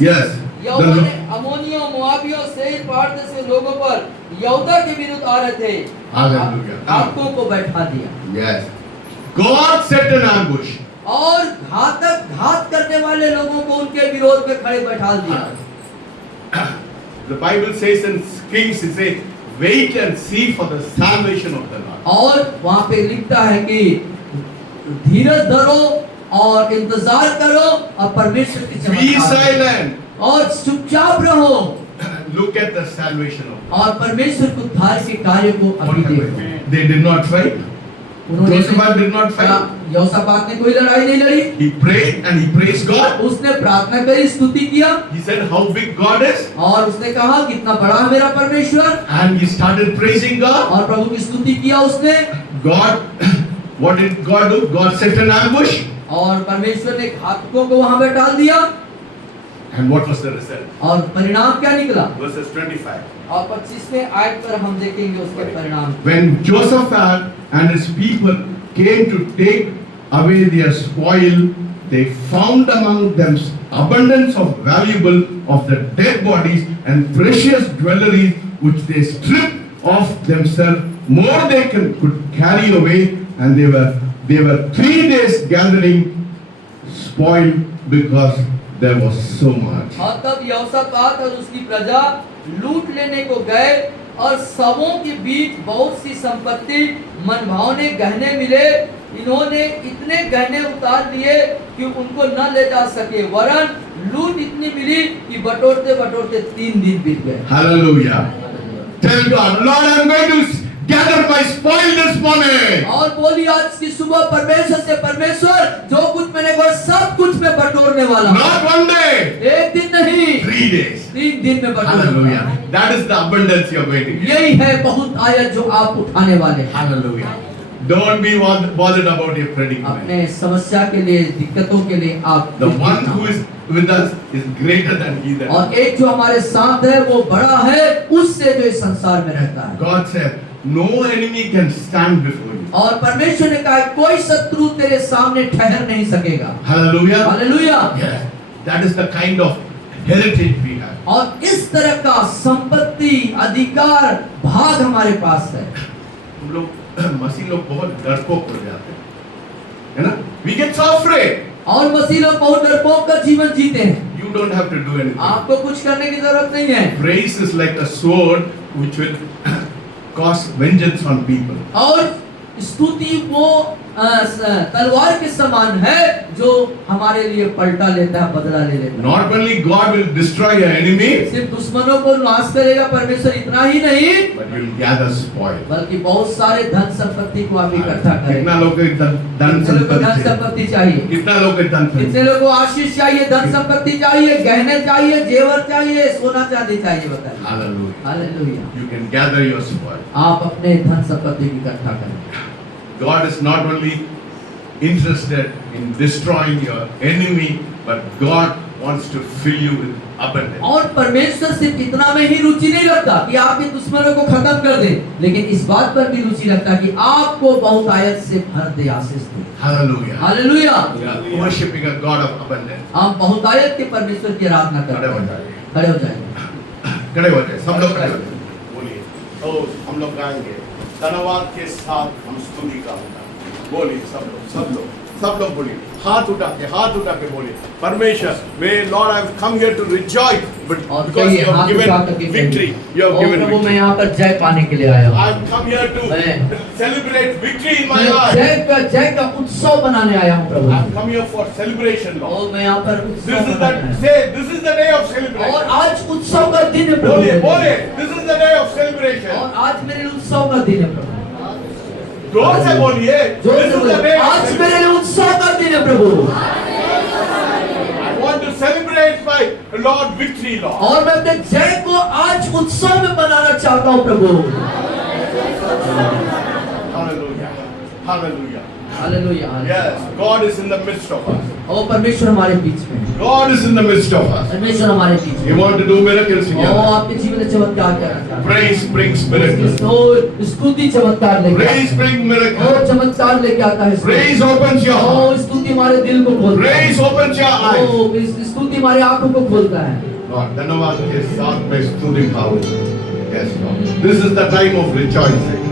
Yes. यहोवा ने अमोनियों मोआबियों सेईर पहाड़ से लोगों पर यहूदा के विरुद्ध आ रहे थे Hallelujah. आपको को बैठा दिया। Yes. God set an ambush. और घात करने वाले लोगों को उनके विरोध में खड़े बैठा दिया। The Bible says in Kings, it says, wait and see for the salvation of the Lord. और वहाँ पे लिखता है कि धीरज धरो और इंतजार करो और परमेश्वर की Be चमत्कार silent. और चुपचाप रहो Look at the salvation of God. और परमेश्वर को उद्धार के कार्य को What अभी देखो। happened? They did not fight. उन्होंने Jehoshaphat did not fight. यहोशापात ने कोई लड़ाई नहीं लड़ी। He prayed and he praised God. उसने प्रार्थना करी, स्तुति किया He said how big God is. और उसने कहा कितना बड़ा है मेरा परमेश्वर And he started praising God. और प्रभु की स्तुति किया उसने। God, what did God do? God set an ambush. और परमेश्वर ने घातकों को वहां पर डाल दिया And what was the result? और परिणाम क्या निकला? Verses 25. और 25वें आयत पर हम देखेंगे उसके परिणाम। When Jehoshaphat and his people came to take away their spoil, they found among them abundance of valuable of the dead bodies and precious jewelry which they stripped of themselves, more they could carry away, and they were 3 days gathering spoil because there was so much. और तब यहोशापात और उसकी प्रजा लूट लेने को गए और सबों के बीच बहुत सी संपत्ति मनभावने गहने मिले। इन्होंने इतने गहने उतार लिए कि उनको न ले जा सके, वरन लूट इतनी मिली कि बटोरते बटोरते 3 दिन बीत गए। Hallelujah. Tell God, Lord, I'm going to gather my spoil this morning. और बोली आज की सुबह परमेश्वर से, परमेश्वर जो कुछ मैंने कहा सब कुछ मैं बटोरने वाला हूँ। Not one day, एक दिन नहीं, 3 days. 3 दिन में बटोरने Hallelujah. वाला हूँ। That is the abundance you're waiting. यही है बहुत आयत जो आप उठाने वाले हैं। Hallelujah. Don't be bothered about your predicament. अपने समस्या के लिए, दिक्कतों के लिए आप The one who is with us is greater than he that. और एक जो हमारे साथ है वो बड़ा है उससे जो इस संसार में रहता है। God said, no enemy can stand before you. और परमेश्वर ने कहा कोई शत्रु तेरे सामने ठहर नहीं सकेगा। Hallelujah. Hallelujah. Yes. That is the kind of heritage we have. और इस तरह का संपत्ति, अधिकार, भाग हमारे पास है। हम लोग मसीह लोग बहुत डरपोक हो जाते हैं, है ना? We get so afraid. और मसीह लोग बहुत डरपोक का जीवन जीते हैं। You don't have to do anything. आपको कुछ करने की जरूरत नहीं है। Praise is like a sword which will cause vengeance on people. और स्तुति वो तलवार के समान है जो हमारे लिए पलटा लेता है, बदला ले लेता है। Not only God will destroy your enemy, सिर्फ दुश्मनों को नाश करेगा परमेश्वर, इतना ही नहीं but you will gather spoil. बल्कि बहुत सारे धन संपत्ति को आप इकट्ठा कितना करेगा। लोग को धन कितने लोगों को धन संपत्ति, संपत्ति चाहिए? कितना लोग को धन कितने संपत्ति, लोगों को आशीष चाहिए, धन संपत्ति चाहिए, गहने चाहिए, जेवर चाहिए, सोना चांदी चाहिए? बताइए। Hallelujah. Hallelujah. You can gather your spoil. आप अपने धन संपत्ति को इकट्ठा करें। God is not only interested in destroying your enemy, but God wants to fill you with abundance. और परमेश्वर सिर्फ इतना में ही रुचि नहीं रखता कि आपके दुश्मनों को खत्म कर दे, लेकिन इस बात पर भी रुचि रखता कि आपको बहुत आयत से भर दे, आशीष दे। Hallelujah. Hallelujah. We are worshiping a God of abundance. हम बहुत आयत के परमेश्वर की आराधना करते हैं। खड़े हो जाएंगे। खड़े हो जाए, सब लोग खड़े हो जाए। बोलिए, तो हम लोग गाएंगे धन्यवाद के साथ हम स्तुति गाऊंगा। बोलिए सब लोग बोलिए, हाथ उठा के बोलिए, परमेश्वर, may Lord I have come here to rejoice, but और because कहिए, you have हाथ given उठा करके victory, कहिए, you have ओ given प्रभु मैं victory. यहाँ पर जय पाने के लिए आया हूँ। I have come here to मैं celebrate victory in my मैं life. जय का उत्सव बनाने आया हूँ प्रभु। I have come here for celebration, Lord. और मैं यहाँ पर This उत्सव is बनाने आया the this is the day of हूँ। और celebration. आज उत्सव का दिन है बोलिए, प्रभु। this is the day of celebration. और आज मेरे लिए उत्सव का दिन है प्रभु। जोर से बोलिए, जोर this से is the बोलिए, day of आज celebration. मेरे लिए उत्सव का दिन है प्रभु। I want to celebrate my Lord victory, Lord. और मैं अपने जय को आज उत्सव में बनाना चाहता हूँ प्रभु। Hallelujah. Hallelujah. Hallelujah. Yes, God is in the midst of us. और परमेश्वर हमारे बीच में है। God is in the midst of us. परमेश्वर हमारे बीच में You want to do miracles है। और together. आपके जीवन में चमत्कार करना चाहता हूँ। Praise brings miracles. और स्तुति चमत्कार लेके Praise आता brings है। miracles. और चमत्कार लेके आता है। Praise opens your heart. और स्तुति हमारे दिल को खोलता है। Praise opens your eyes. और स्तुति हमारी आंखों को खोलता है। Lord, धन्यवाद के साथ मैं स्तुति गाऊं. Yes, Lord. This is the time of rejoicing.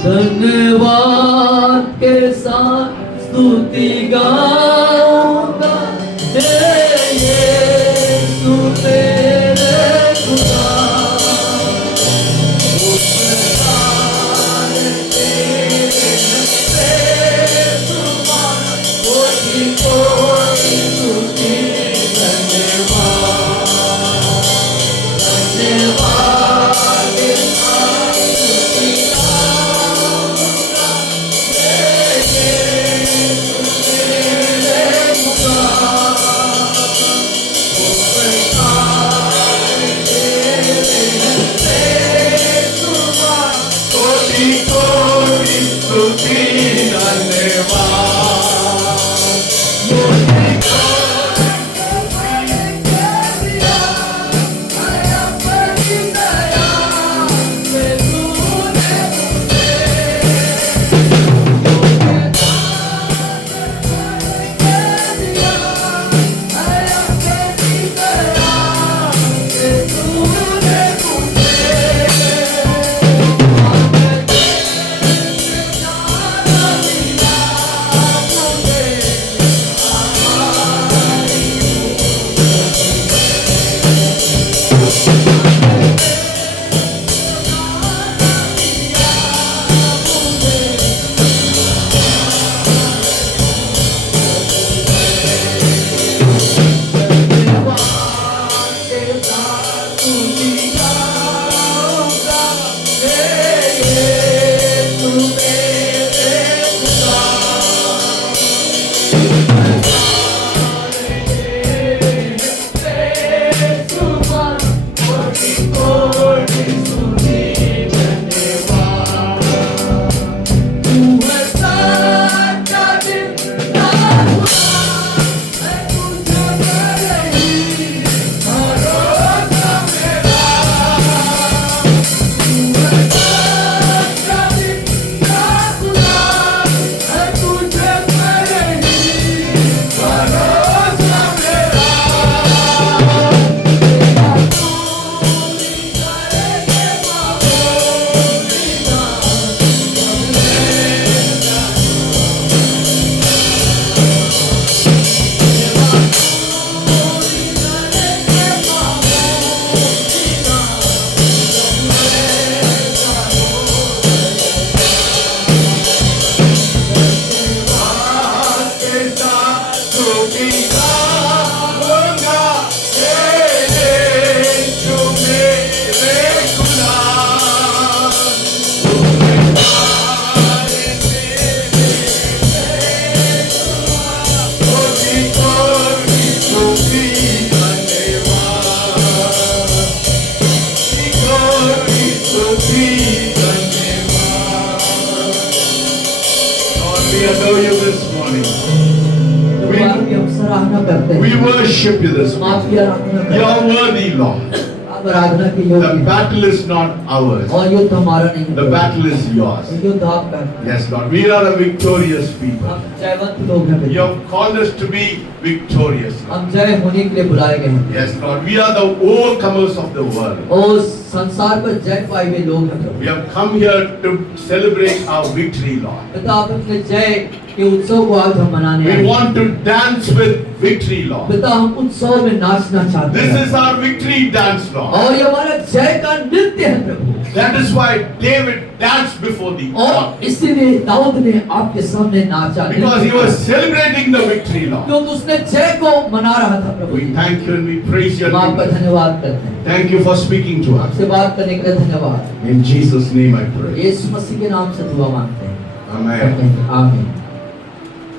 धन्यवाद के साथ स्तुति गाऊंगा, हे यीशु मेरे खुदा। उपकार तेरे से सुमान, कोटि स्तुति, धन्यवाद के साथ स्तुति गाऊंगा, हे यीशु मेरे adore you this morning. प्रभु आपकी हम सराहना करते We हैं, worship you this हम morning. आपकी आराधना करते You हैं, are worthy, Lord. आप आराधना के The योग्य हैं। battle is not ours. और युद्ध हमारा नहीं The है, battle is yours. युद्ध आपका है। Yes, Lord. We are a victorious people. हम जयवंत लोग हैं, You have called us to be victorious. Lord. हम जय होने के लिए बुलाए गए हैं। Yes, Lord. We are the overcomers of the world. और संसार पर जय पाए हुए लोग हैं प्रभु। We have come here to celebrate our victory, Lord. पिता आप अपने जय के उत्सव को आज हम मनाने आए We हैं। want to dance with victory, Lord. पिता हम उत्सव में नाचना चाहते This हैं is our victory dance, Lord. और ये हमारा जय का नृत्य है प्रभु। That is why David danced before the Lord. और इसीलिए दाऊद ने आपके सामने नाचा, Because he was celebrating the victory, Lord. क्योंकि उसने जय को मना रहा था प्रभु। We thank you and we praise your हम आपका name. धन्यवाद करते हैं, Thank you for speaking to us. आपसे बात करने के लिए धन्यवाद। In Jesus' name I pray. यीशु मसीह के नाम से दुआ मांगते हैं, Amen. आमीन।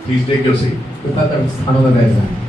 Please take your seat. कृपया कर स्थानों में बैठ जाएं।